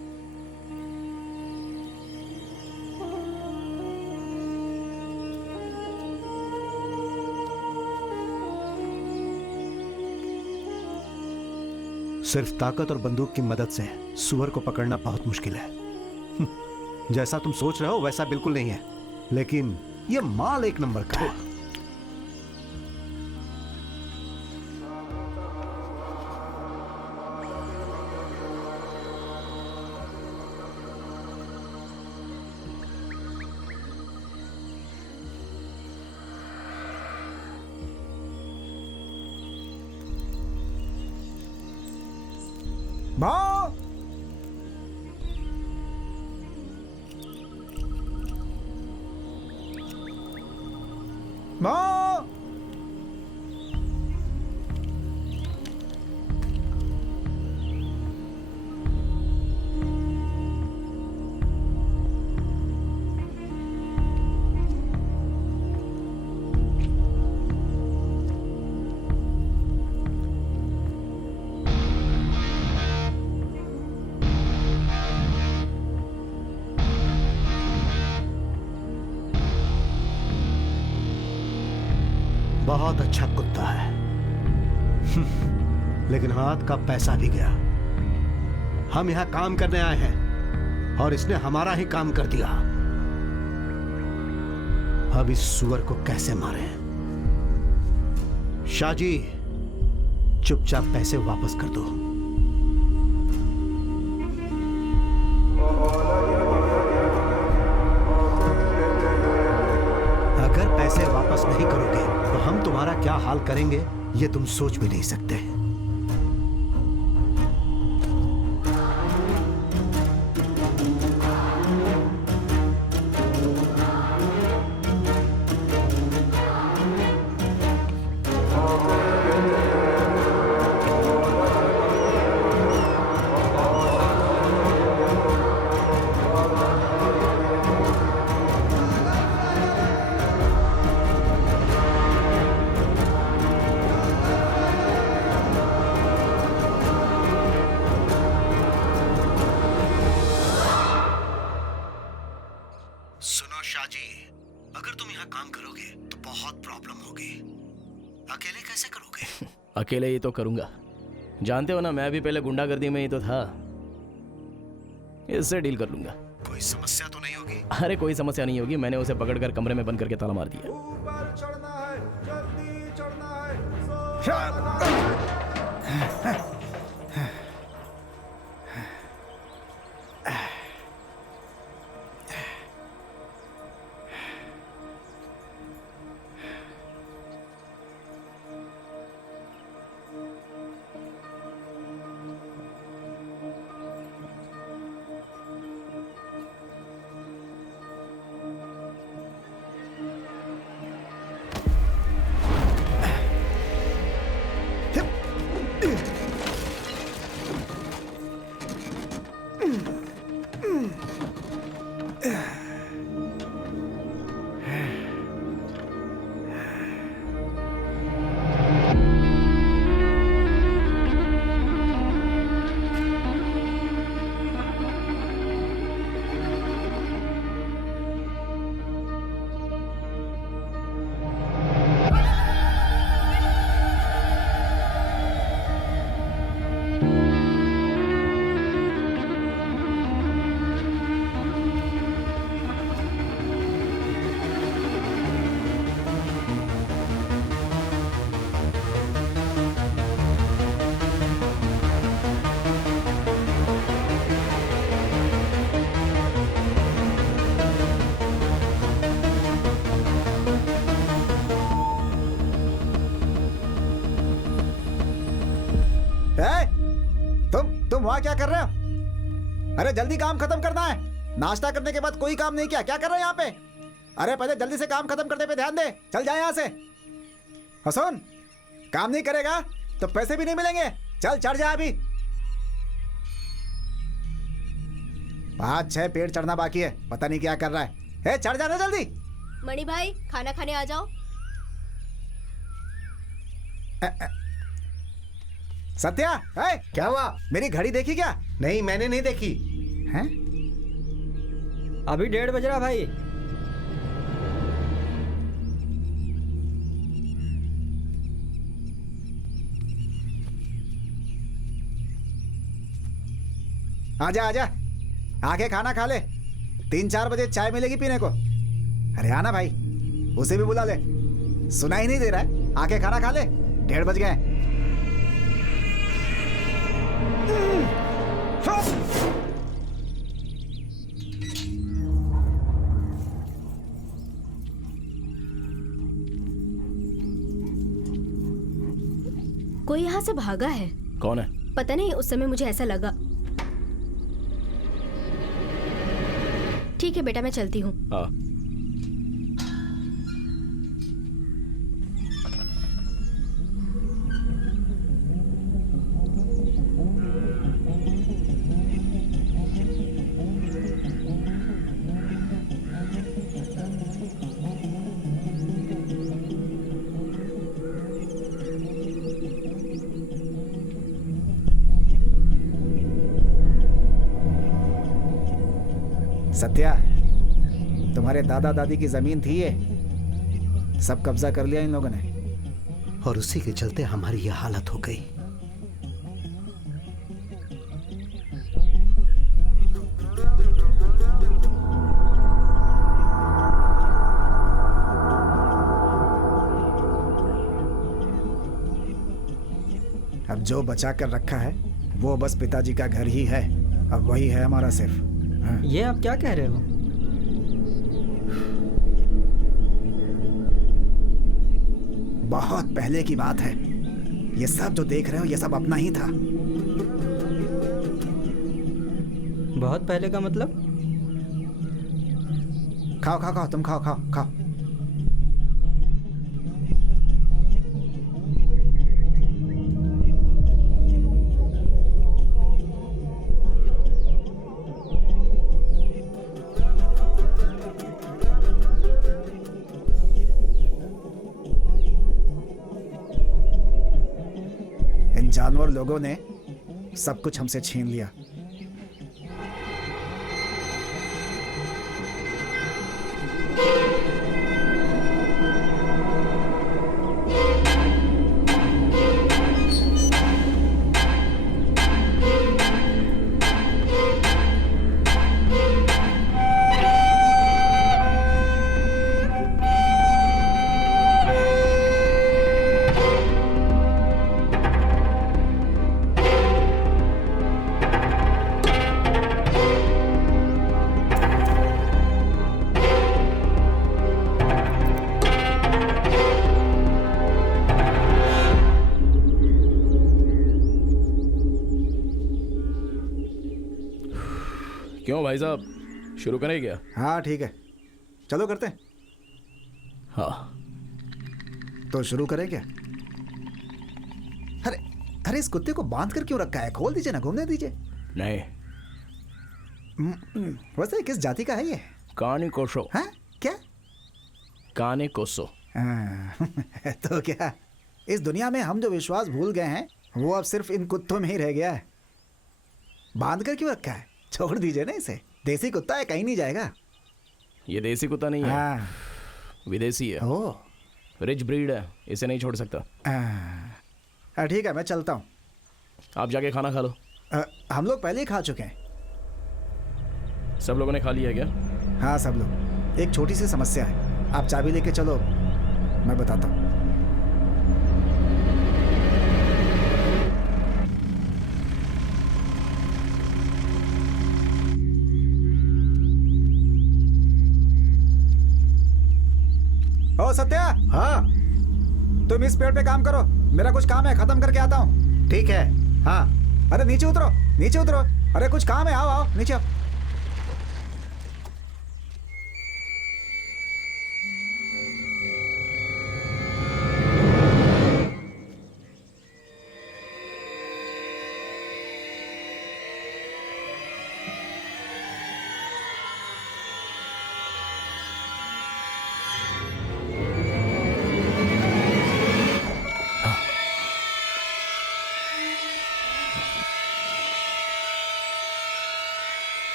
सिर्फ ताकत और बंदूक की मदद से सुअर को पकड़ना बहुत मुश्किल है। जैसा तुम सोच रहे हो वैसा बिल्कुल नहीं है, लेकिन यह माल एक नंबर का है। भाव भाव बहुत अच्छा कुत्ता है, लेकिन हाथ का पैसा भी गया। हम यहां काम करने आए हैं और इसने हमारा ही काम कर दिया। अब इस सुअर को कैसे मारें? शाहजी, चुपचाप पैसे वापस कर दो। अगर पैसे वापस नहीं करोगे तो हम तुम्हारा क्या हाल करेंगे ये तुम सोच भी नहीं सकते। काम करोगे तो बहुत प्रॉब्लम होगी। अकेले कैसे करोगे? अकेले ही तो करूंगा। जानते हो ना, मैं भी पहले गुंडागर्दी में ही तो था। इससे डील कर लूंगा। कोई समस्या तो नहीं होगी? अरे कोई समस्या नहीं होगी। मैंने उसे पकड़कर कमरे में बंद करके ताला मार दिया। ऊपर चढ़ना है, जल्दी चढ़ना है। तुम वहां क्या कर रहे हो? अरे जल्दी काम खत्म करना है। नाश्ता करने के बाद कोई काम नहीं किया, क्या कर रहे हो यहाँ पे? अरे पहले जल्दी से काम खत्म करने पे ध्यान दे। चल जाए यहाँ से। हसन, काम नहीं करेगा तो पैसे भी नहीं मिलेंगे। चल चढ़ जा अभी। 5-6 पेड़ चढ़ना बाकी है, पता नहीं क्या कर रहा है। चढ़ जाना जल्दी। मणि भाई खाना खाने आ जाओ। सत्या, क्या हुआ? मेरी घड़ी देखी क्या? नहीं, मैंने नहीं देखी। हैं? अभी 1:30 बज रहा भाई। आजा आजा, आके खाना खा ले। 3-4 बजे चाय मिलेगी पीने को। अरे आना भाई, उसे भी बुला ले। सुना ही नहीं दे रहा है? आके खाना खा ले, 1:30 बज गए। कोई यहाँ से भागा है। कौन है? पता नहीं, उस समय मुझे ऐसा लगा। ठीक है बेटा, मैं चलती हूँ। हाँ। सत्या, तुम्हारे दादा दादी की जमीन थी ये, सब कब्जा कर लिया इन लोगों ने। और उसी के चलते हमारी यह हालत हो गई। अब जो बचा कर रखा है वो बस पिताजी का घर ही है। अब वही है हमारा सिर्फ। हाँ। ये आप क्या कह रहे हो? बहुत पहले की बात है। ये सब जो देख रहे हो ये सब अपना ही था। बहुत पहले का मतलब? खाओ खाओ खाओ, तुम खाओ खाओ खाओ। इन जानवर लोगों ने सब कुछ हमसे छीन लिया। भाई साहब शुरू करें क्या? हाँ ठीक है, चलो करते हैं। हाँ तो शुरू करें क्या? अरे अरे, इस कुत्ते को बांध कर क्यों रखा है? खोल दीजिए ना, घूमने दीजिए। नहीं, वैसे किस जाति का है ये? कानी कोसो। हाँ क्या? काने कोसो। तो क्या इस दुनिया में हम जो विश्वास भूल गए हैं वो अब सिर्फ इन कुत्तों में ही रह गया है? बांध कर क्यों रखा है? छोड़ दीजिए ना इसे, देसी कुत्ता है, कहीं नहीं जाएगा। ये देसी कुत्ता नहीं है, हाँ। विदेशी है। ओह, रिच ब्रीड है, इसे नहीं छोड़ सकता। ठीक है, मैं चलता हूँ। आप जाके खाना खा लो। हम लोग पहले ही खा चुके हैं। सब लोगों ने खा लिया क्या? हाँ सब लोग। एक छोटी सी समस्या है, आप चाबी लेके चलो, मैं बताता हूँ। ओ सत्या। हाँ तुम इस पेड़ पे काम करो, मेरा कुछ काम है, खत्म करके आता हूँ। ठीक है। हाँ अरे नीचे उतरो, नीचे उतरो। अरे कुछ काम है, आओ आओ नीचे आओ।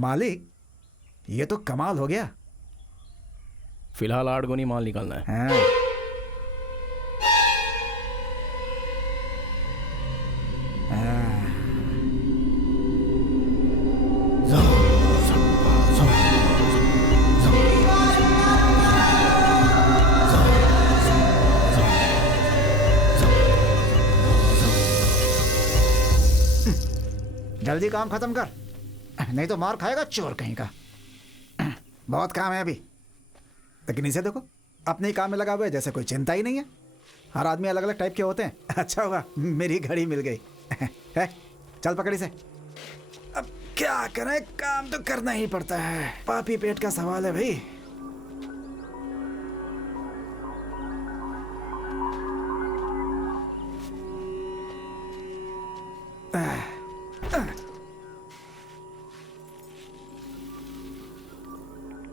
मालिक, ये तो कमाल हो गया। फिलहाल 8 गुनी माल निकालना है। हाँ। जल्दी काम खत्म कर, नहीं तो मार खाएगा चोर कहीं का। बहुत काम है अभी, लेकिन इसे देखो, अपने ही काम में लगा हुआ है, जैसे कोई चिंता ही नहीं है। हर आदमी अलग अलग टाइप के होते हैं। अच्छा हुआ मेरी घड़ी मिल गई। है, चल पकड़ इसे। अब क्या करें, काम तो करना ही पड़ता है, पापी पेट का सवाल है भाई।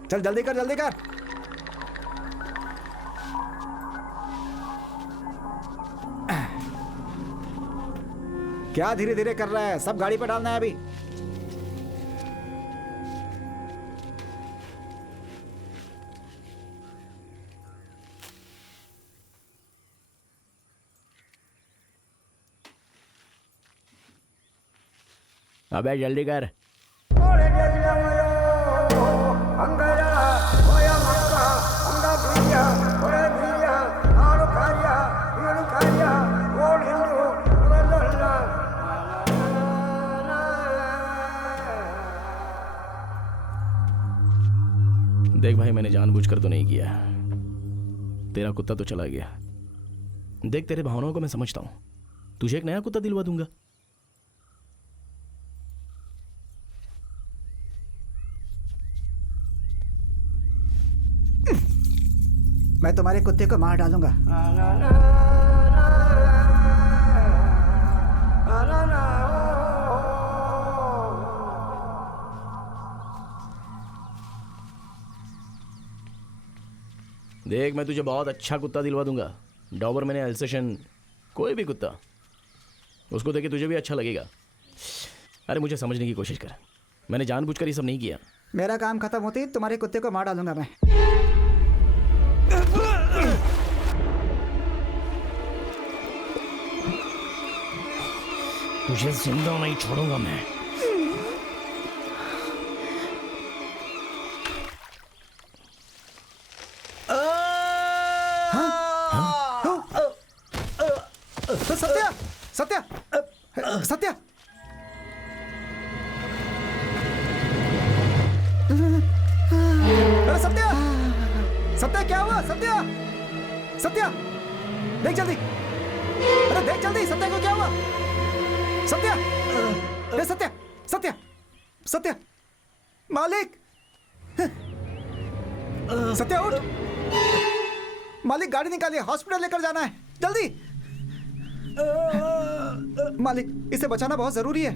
चल जल्दी कर, जल्दी कर। क्या धीरे धीरे कर रहा है, सब गाड़ी पे डालना है अभी। अबे जल्दी कर। देख भाई, मैंने जानबूझकर तो नहीं किया। तेरा कुत्ता तो चला गया। देख, तेरे भावनाओं को मैं समझता हूं। तुझे एक नया कुत्ता दिलवा दूंगा। मैं तुम्हारे कुत्ते को मार डालूंगा। देख, मैं तुझे बहुत अच्छा कुत्ता दिलवा दूंगा। डॉबरमैन या एल्सेशन, कोई भी कुत्ता, उसको देखे तुझे भी अच्छा लगेगा। अरे मुझे समझने की कोशिश कर, मैंने जानबूझकर ये सब नहीं किया। मेरा काम खत्म होते ही तुम्हारे कुत्ते को मार डालूंगा मैं। तुझे जिंदा नहीं छोड़ूंगा मैं। सत्या, सत्या, सत्या, अरे सत्या, सत्या क्या हुआ? सत्या, सत्या, देख जल्दी। अरे देख जल्दी, सत्या को क्या हुआ? सत्या, अरे सत्या, सत्या, सत्या, मालिक, सत्या उठ। मालिक गाड़ी निकालिए, हॉस्पिटल लेकर जाना है, जल्दी। मालिक, इसे बचाना बहुत जरूरी है।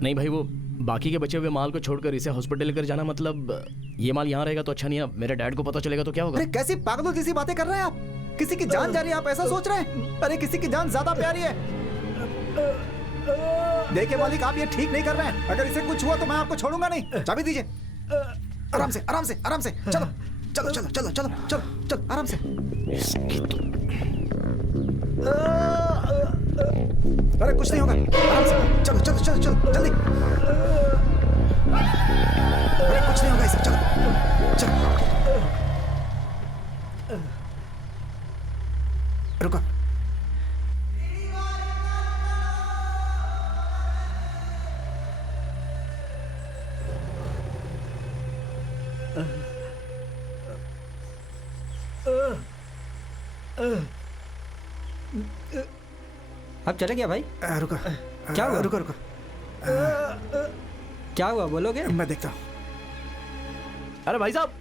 नहीं भाई, वो बाकी के बचे हुए माल को छोड़कर इसे हॉस्पिटल लेकर जाना, मतलब ये माल यहाँ रहेगा तो अच्छा नहीं है। मेरे डैड को पता चलेगा तो क्या होगा? अरे कैसी पागलों जैसी बातें कर रहे हैं आप? किसी की जान जा रही है, आप ऐसा सोच रहे हैं? अरे किसी की जान ज्यादा प्यारी है। देखिए मालिक, आप ये ठीक नहीं कर रहे हैं। अगर इसे कुछ हुआ तो मैं आपको छोड़ूंगा नहीं। चाबी दीजिए। आराम से, आराम से, आराम से। चलो चलो चलो चलो चलो चलो चलो, आराम से। अरे कुछ नहीं होगा, आराम से। चलो चलो चलो चलो जल्दी। अरे कुछ नहीं होगा इसे, चलो चलो। रुको। अब चले गया भाई? रुको। क्या हुआ? रुको रुको। क्या हुआ, बोलोगे? मैं देखता हूँ। अरे भाई साहब,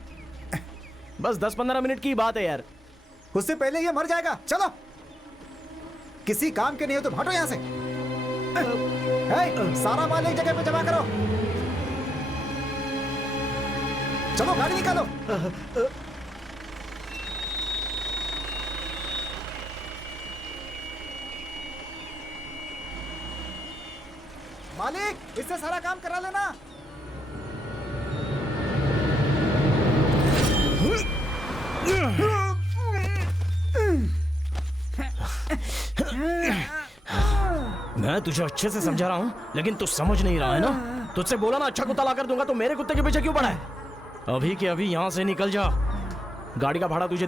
बस 10-15 मिनट की बात है यार। उससे पहले ये मर जाएगा। चलो, किसी काम के नहीं हो तो हटो यहाँ से। सारा माल एक जगह पे जमा करो। चलो गाड़ी निकालो। मालिक, इससे सारा काम करा लेना। मैं तुझे अच्छे से समझा रहा हूं, लेकिन तू समझ नहीं रहा है ना। तुझसे बोला ना अच्छा कुत्ता ला कर दूंगा, तो मेरे कुत्ते के पीछे क्यों पड़ा है? अभी के अभी यहां से निकल जा। गाड़ी का भाड़ा तुझे।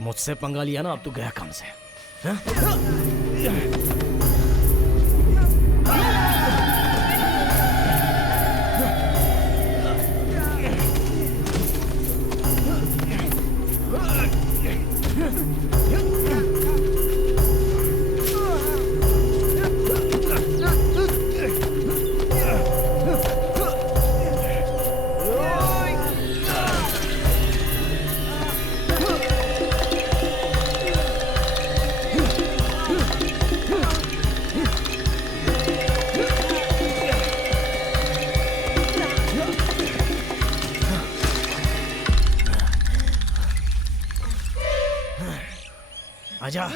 मुझसे पंगा लिया ना, अब तू गया काम से। आजा।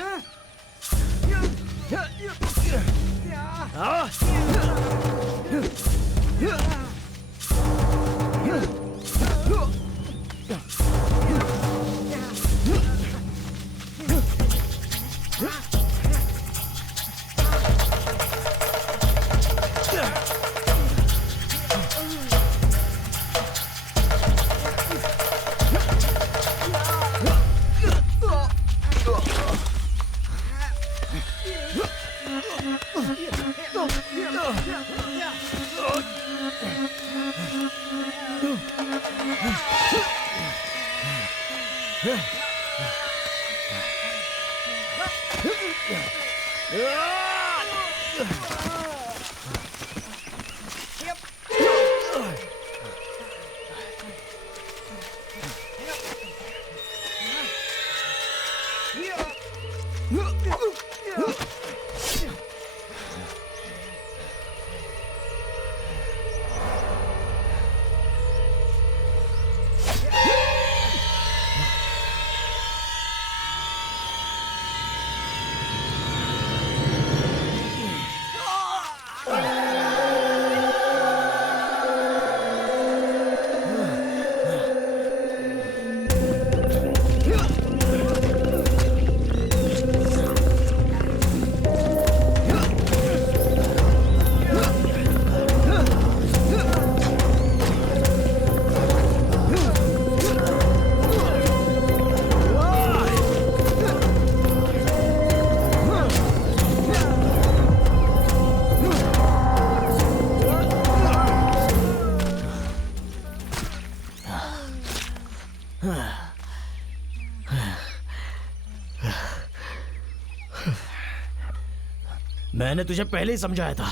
मैंने तुझे पहले ही समझाया था।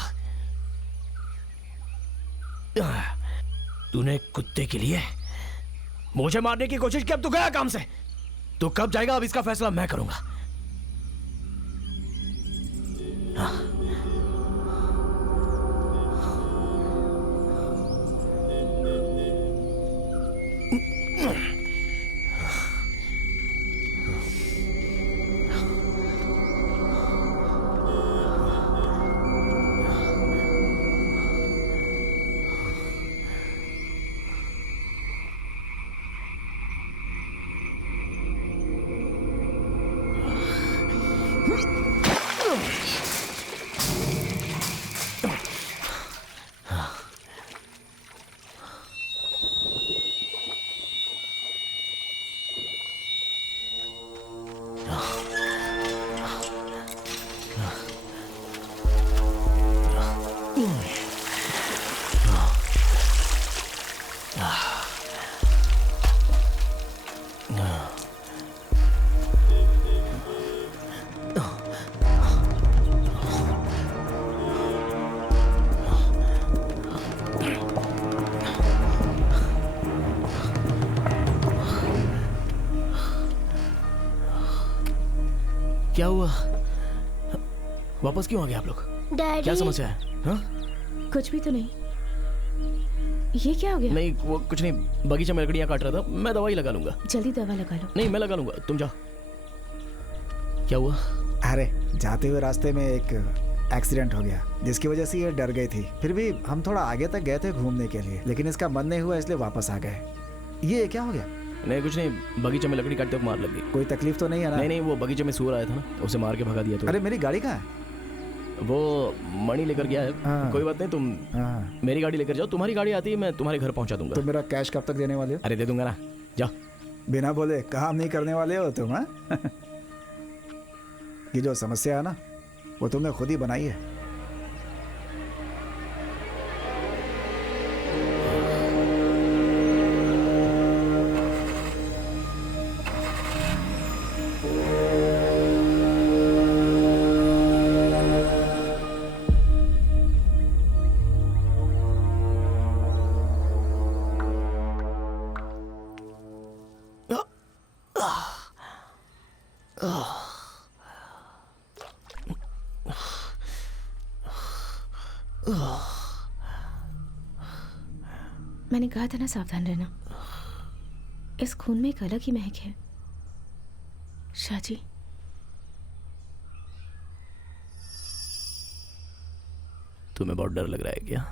तूने कुत्ते के लिए मुझे मारने की कोशिश की, अब तू गया काम से। तू कब जाएगा अब इसका फैसला मैं करूंगा। क्या हुआ? वापस क्यों आ गए आप लोग? डैडी क्या समस्या है? हाँ? कुछ भी तो नहीं। ये क्या हो गया? नहीं वो कुछ नहीं, बगीचे में लकड़ियां काट रहा था। मैं दवाई लगा लूंगा। जल्दी दवा लगा लो। नहीं मैं लगा लूंगा, तुम जाओ। क्या हुआ? अरे जाते हुए रास्ते में एक एक्सीडेंट हो गया, जिसकी वजह से ये डर गई थी। फिर भी हम थोड़ा आगे तक गए थे घूमने के लिए, लेकिन इसका मन नहीं हुआ इसलिए वापस आ गए। ये क्या हो गया? नहीं कुछ नहीं, बगीचे में लकड़ी काटते वक्त मार लग गई। कोई तकलीफ तो नहीं है ना? नहीं नहीं, वो बगीचे में सूअर आया था ना, उसे मार के भगा दिया। तो अरे मेरी गाड़ी कहाँ है? वो मणि लेकर गया है। हाँ। कोई बात नहीं, तुम मेरी गाड़ी लेकर जाओ। तुम्हारी गाड़ी आती है मैं तुम्हारे घर पहुंचा दूंगा। तो मेरा कैश कब तक देने वाले हो? अरे दे दूंगा ना, जाओ। बिना बोले काम नहीं करने वाले हो तुम, हाँ? ये जो समस्या है ना, वो तुमने खुद ही बनाई है। मैंने कहा था ना सावधान रहना। इस खून में एक अलग ही महक है। शाजी, तुम्हें बहुत डर लग रहा है क्या?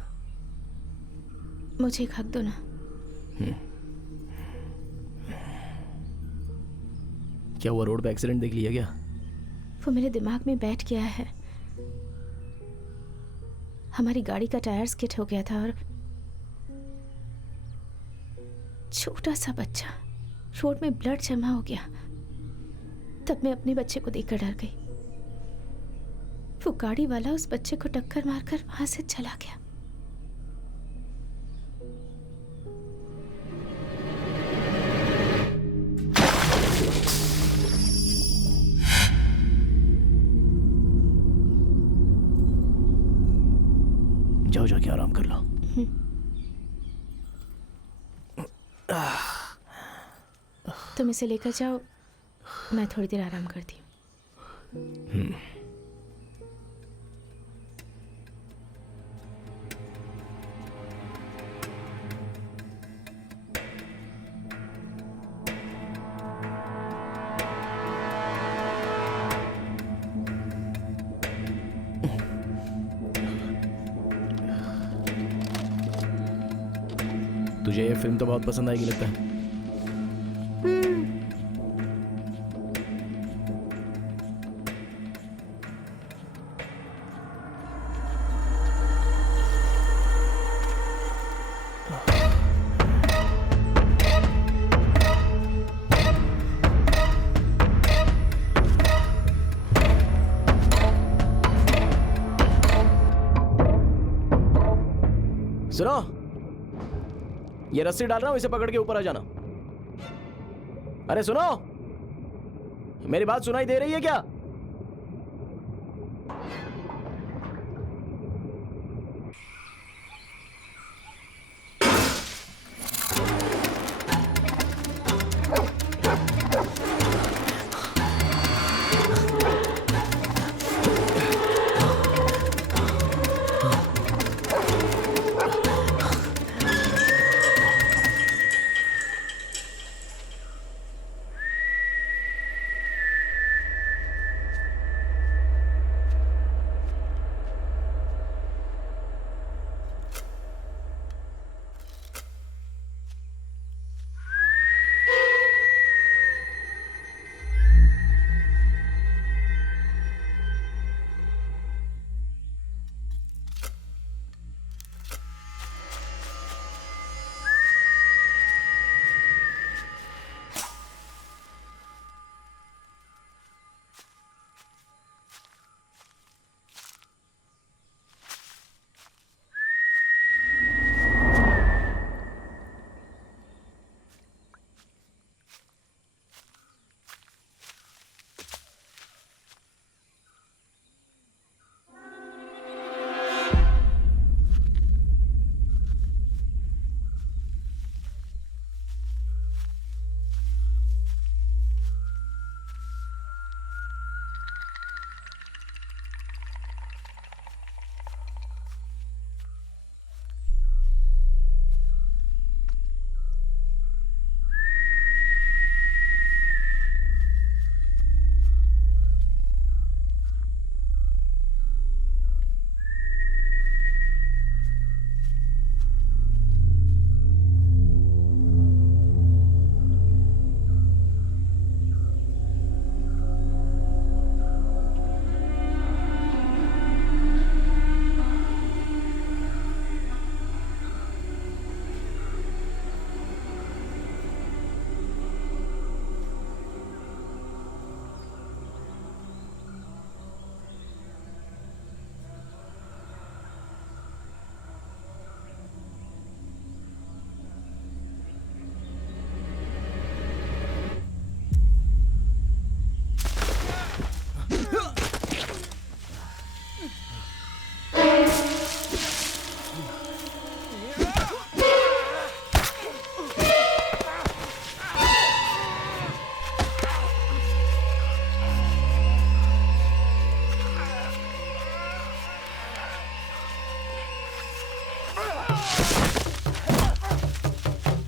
मुझे एक हक दो ना। क्या हुआ, रोड पे एक्सीडेंट देख लिया क्या? वो मेरे दिमाग में बैठ गया है। हमारी गाड़ी का टायर स्किड हो गया था और छोटा सा बच्चा रोड में ब्लड जमा हो गया। तब मैं अपने बच्चे को देखकर डर गई। वो गाड़ी वाला उस बच्चे को टक्कर मारकर वहां से चला गया। जाओ जाके आराम कर लो। तुम इसे लेकर जाओ, मैं थोड़ी देर आराम करती हूँ। तुझे ये फिल्म तो बहुत पसंद आएगी लगता है। सुनो, ये रस्सी डाल रहा हूं, इसे पकड़ के ऊपर आ जाना। अरे सुनो, मेरी बात सुनाई दे रही है क्या?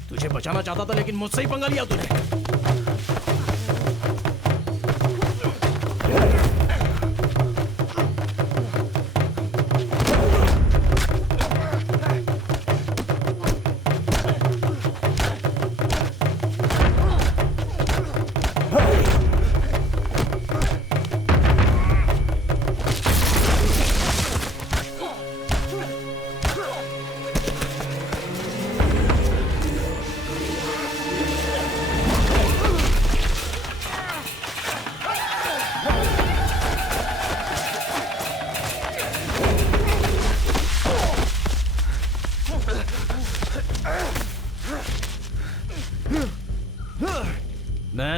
तुझे बचाना चाहता था लेकिन मुझसे ही पंगा लिया तूने।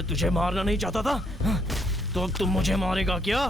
मैं तुझे मारना नहीं चाहता था, तो अब तुम मुझे मारेगा क्या?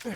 क्या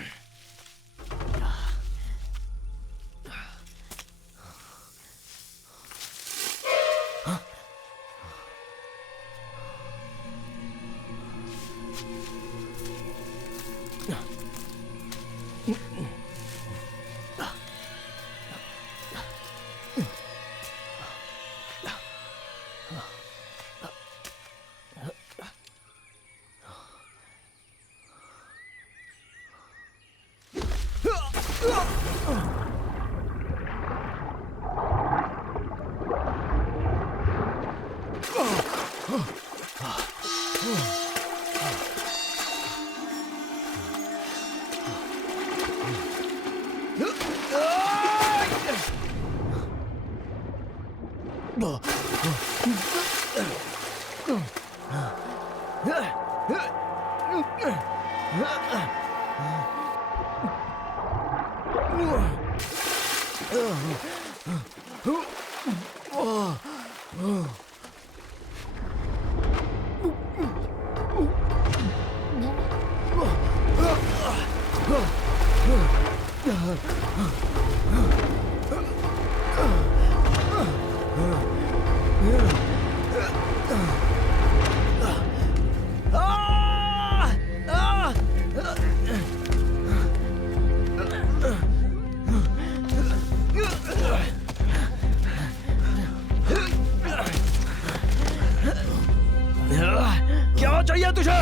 चाहिए तुझे?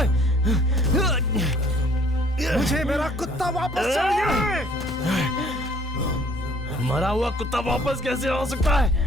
मुझे मेरा कुत्ता वापस चाहिए। मरा हुआ कुत्ता वापस कैसे आ सकता है?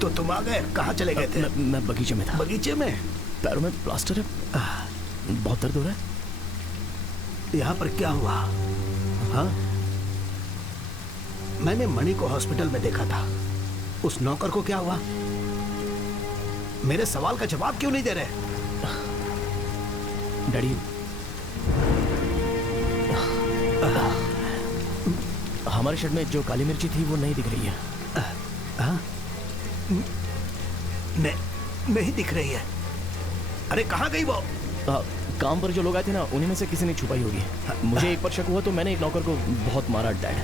तो तुम आ गए? कहाँ चले गए थे? मैं बगीचे में था। बगीचे में? पैरों में प्लास्टर है, बहुत दर्द हो रहा है। यहाँ पर क्या हुआ? हाँ, मैंने मणि को हॉस्पिटल में देखा था। उस नौकर को क्या हुआ? मेरे सवाल का जवाब क्यों नहीं दे रहे? डैडी, हमारे शर्ट में जो काली मिर्ची थी वो नहीं दिख रही है। हाँ? नहीं दिख रही है। अरे कहाँ गई वो? काम पर जो लोग आए थे ना, उन्हीं में से किसी ने छुपाई होगी। मुझे एक पर शक हुआ तो मैंने एक नौकर को बहुत मारा, डैड।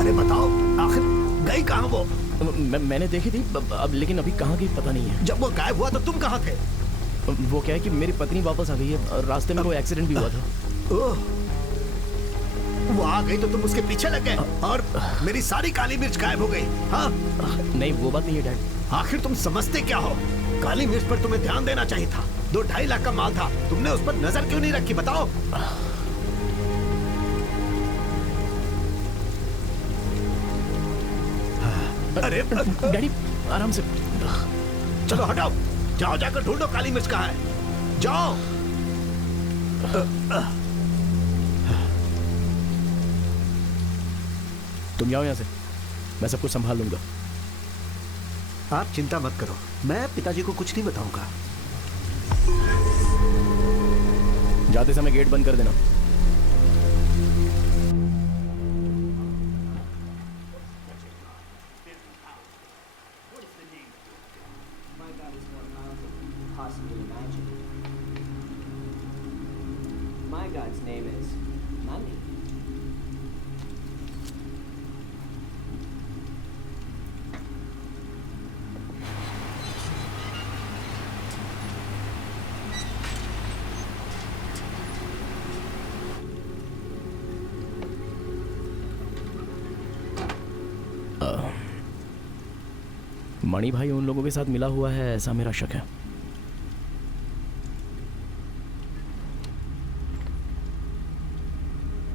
अरे बताओ, आखिर गई कहाँ वो? मैंने देखी थी अब, लेकिन अभी कहाँ गई पता नहीं है। जब वो गायब हुआ तो तुम कहाँ थे? वो क्या है कि मेरी पत्नी वापस आ गई है, रास्ते में कोई एक्सीडेंट भी हुआ था। ओह, वो आ गई तो तुम उसके पीछे लग गए और मेरी सारी काली मिर्च गायब हो गई। हाँ? नहीं, वो बात नहीं है डैड। आखिर तुम समझते क्या हो? काली मिर्च पर तुम्हें ध्यान देना चाहिए था। 2-2.5 लाख का माल था, तुमने उस पर नजर क्यों नहीं रखी, बताओ? अरे डैडी, आराम से। चलो हटाओ, जाओ जाकर ढूंढो काली मिर्च कहाँ है। जाओ। तुम जाओ यहाँ से, मैं सब कुछ संभाल लूंगा। आप चिंता मत करो, मैं पिताजी को कुछ नहीं बताऊंगा। जाते समय गेट बंद कर देना। My God's name is money. मणि भाई उन लोगों के साथ मिला हुआ है, ऐसा मेरा शक है।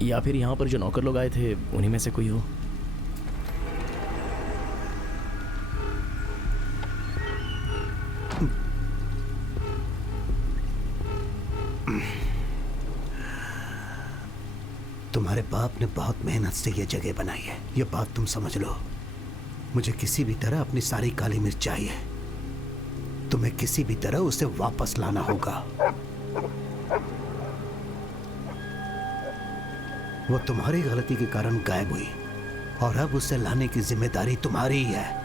या फिर यहाँ पर जो नौकर लोग आए थे उन्हीं में से कोई हो। तुम्हारे बाप ने बहुत मेहनत से ये जगह बनाई है, ये बात तुम समझ लो। मुझे किसी भी तरह अपनी सारी काली मिर्च चाहिए। तुम्हें किसी भी तरह उसे वापस लाना होगा। वो तुम्हारी गलती के कारण गायब हुई और अब उसे लाने की जिम्मेदारी तुम्हारी ही है।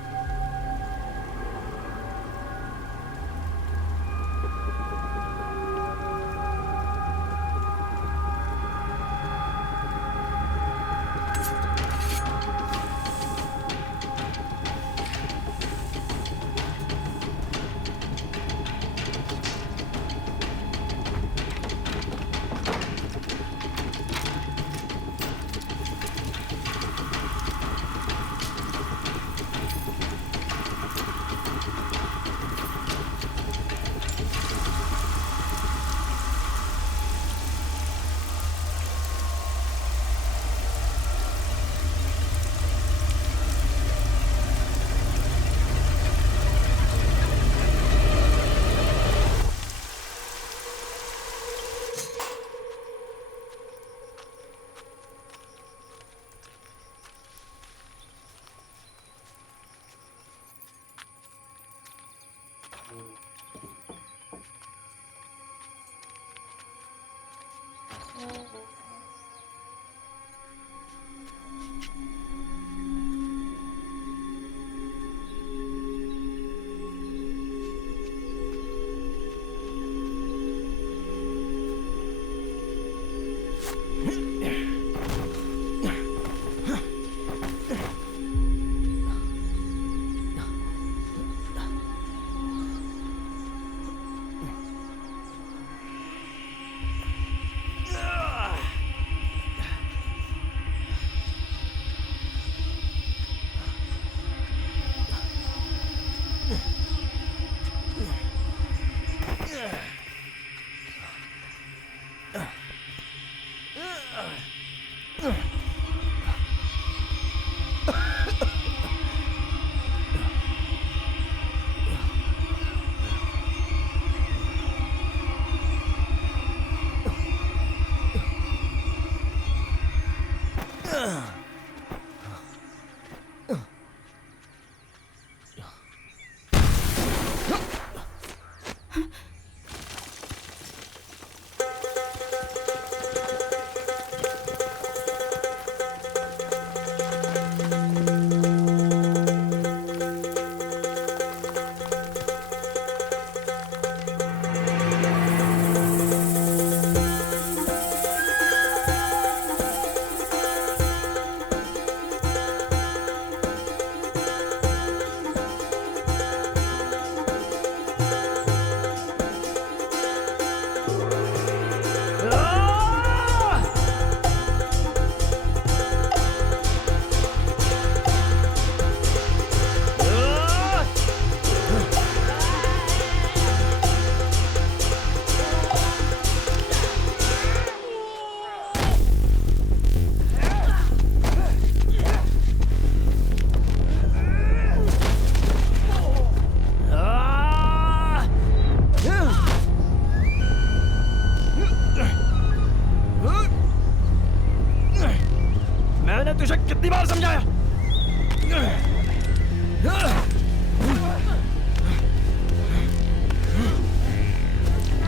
मैंने तुझे कितनी बार समझाया,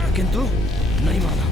लेकिन तू नहीं माना।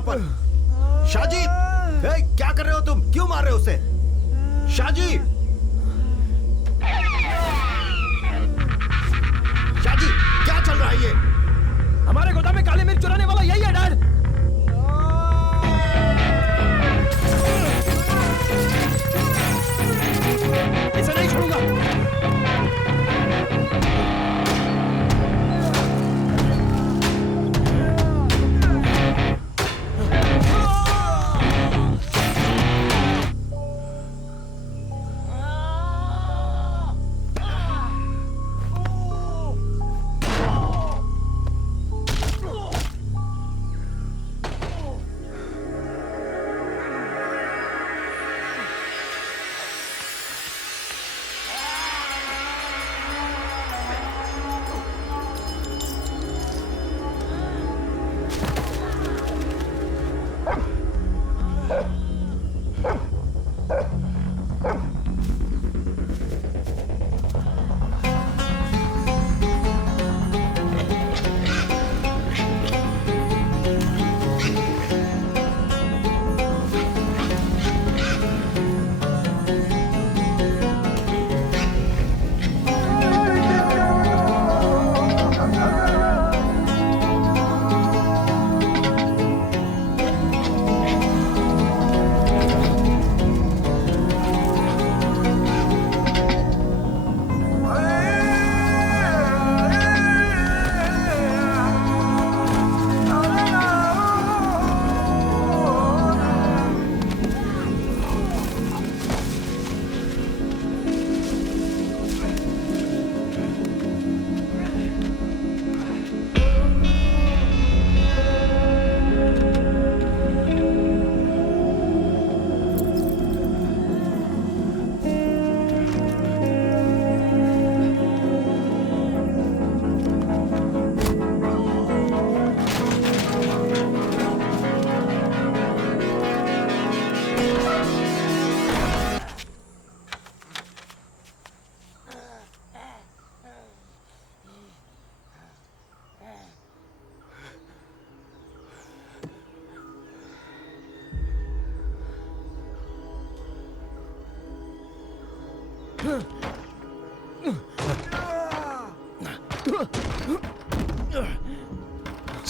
यहाँ पर। शाजी, क्या कर रहे हो तुम? क्यों मार रहे हो उसे? शाजी, शाजी, क्या चल रहा है ये? हमारे गोदाम में काली मिर्च चुराने वाला यही है डैड। इसे नहीं छोड़ूंगा।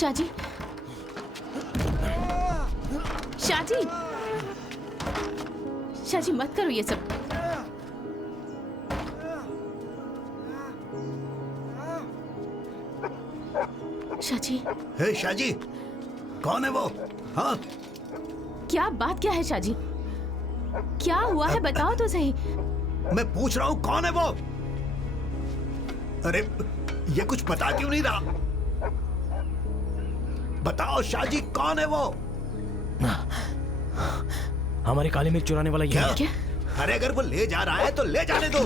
शाजी, शाजी, शाजी मत करो ये सब। शाजी, हे शाजी, कौन है वो? हाँ, क्या बात क्या है शाजी? क्या हुआ है बताओ तो सही। मैं पूछ रहा हूँ कौन है वो? अरे ये कुछ बता क्यों नहीं रहा? बताओ शाजी, कौन है वो? हमारी काली मिर्च चुराने वाला यही है। क्या? अरे अगर वो ले जा रहा है तो ले जाने दो।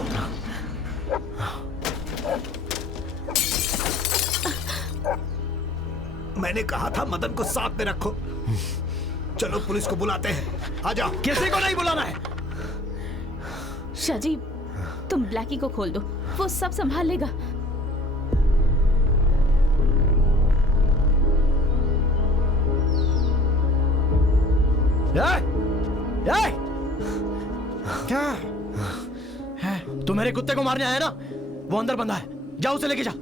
मैंने कहा था मदन को साथ में रखो। चलो पुलिस को बुलाते हैं, आ जाओ। किसी को नहीं बुलाना है। शाजी, तुम ब्लैकी को खोल दो, वो सब संभाल लेगा। क्या? तू मेरे कुत्ते को मारने आया ना? वो अंदर बंदा है, जाओ उसे लेके जा।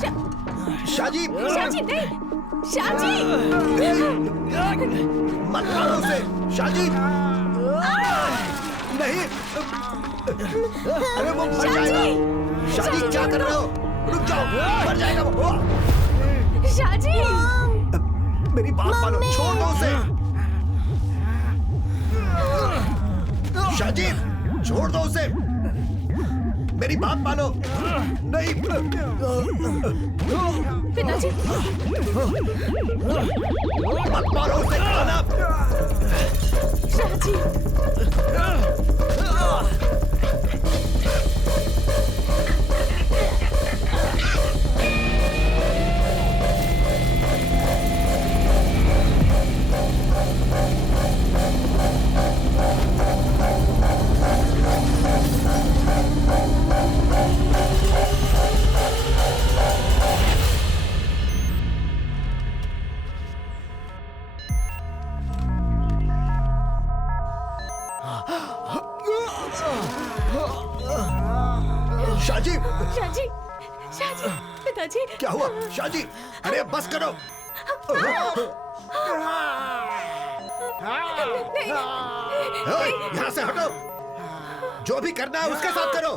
शाजी शाजी नहीं, शाजी। मत मारो उसे, शाजी नहीं। अरे वो मर जाएगा। शाजी क्या कर रहे हो? रुक जाओ, मर जाएगा वो। शाजी, मेरी बात मानो, छोड़ दो उसे। शाजी छोड़ दो उसे, मेरी बात मानो। नहीं पिताजी, मत मारो उसे, खाना। शाजी। शाजी शाजी, शाजी, पिताजी। क्या हुआ? शाजी अरे बस करो। यहाँ से हटो, जो भी करना है उसके साथ करो।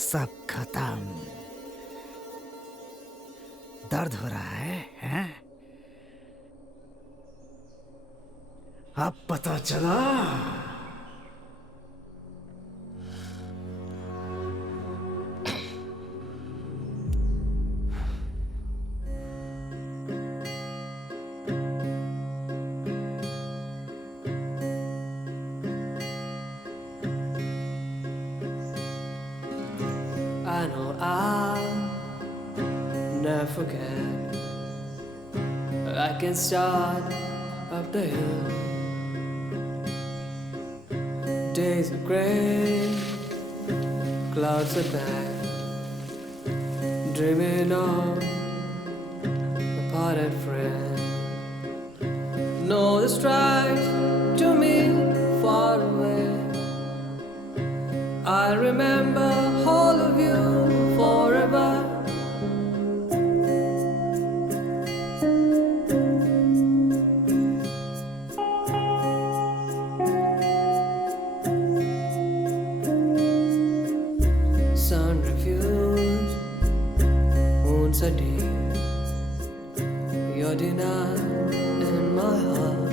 सब खत्म। दर्द हो रहा है, हैं? अब पता चला। I know I'll never forget. I can start up the hill. Days are gray, clouds are black, dreaming of a parted friend. No, the stripes to me far away. I remember all of you forever. Sun refused, wounds are deep. You're denied in my heart.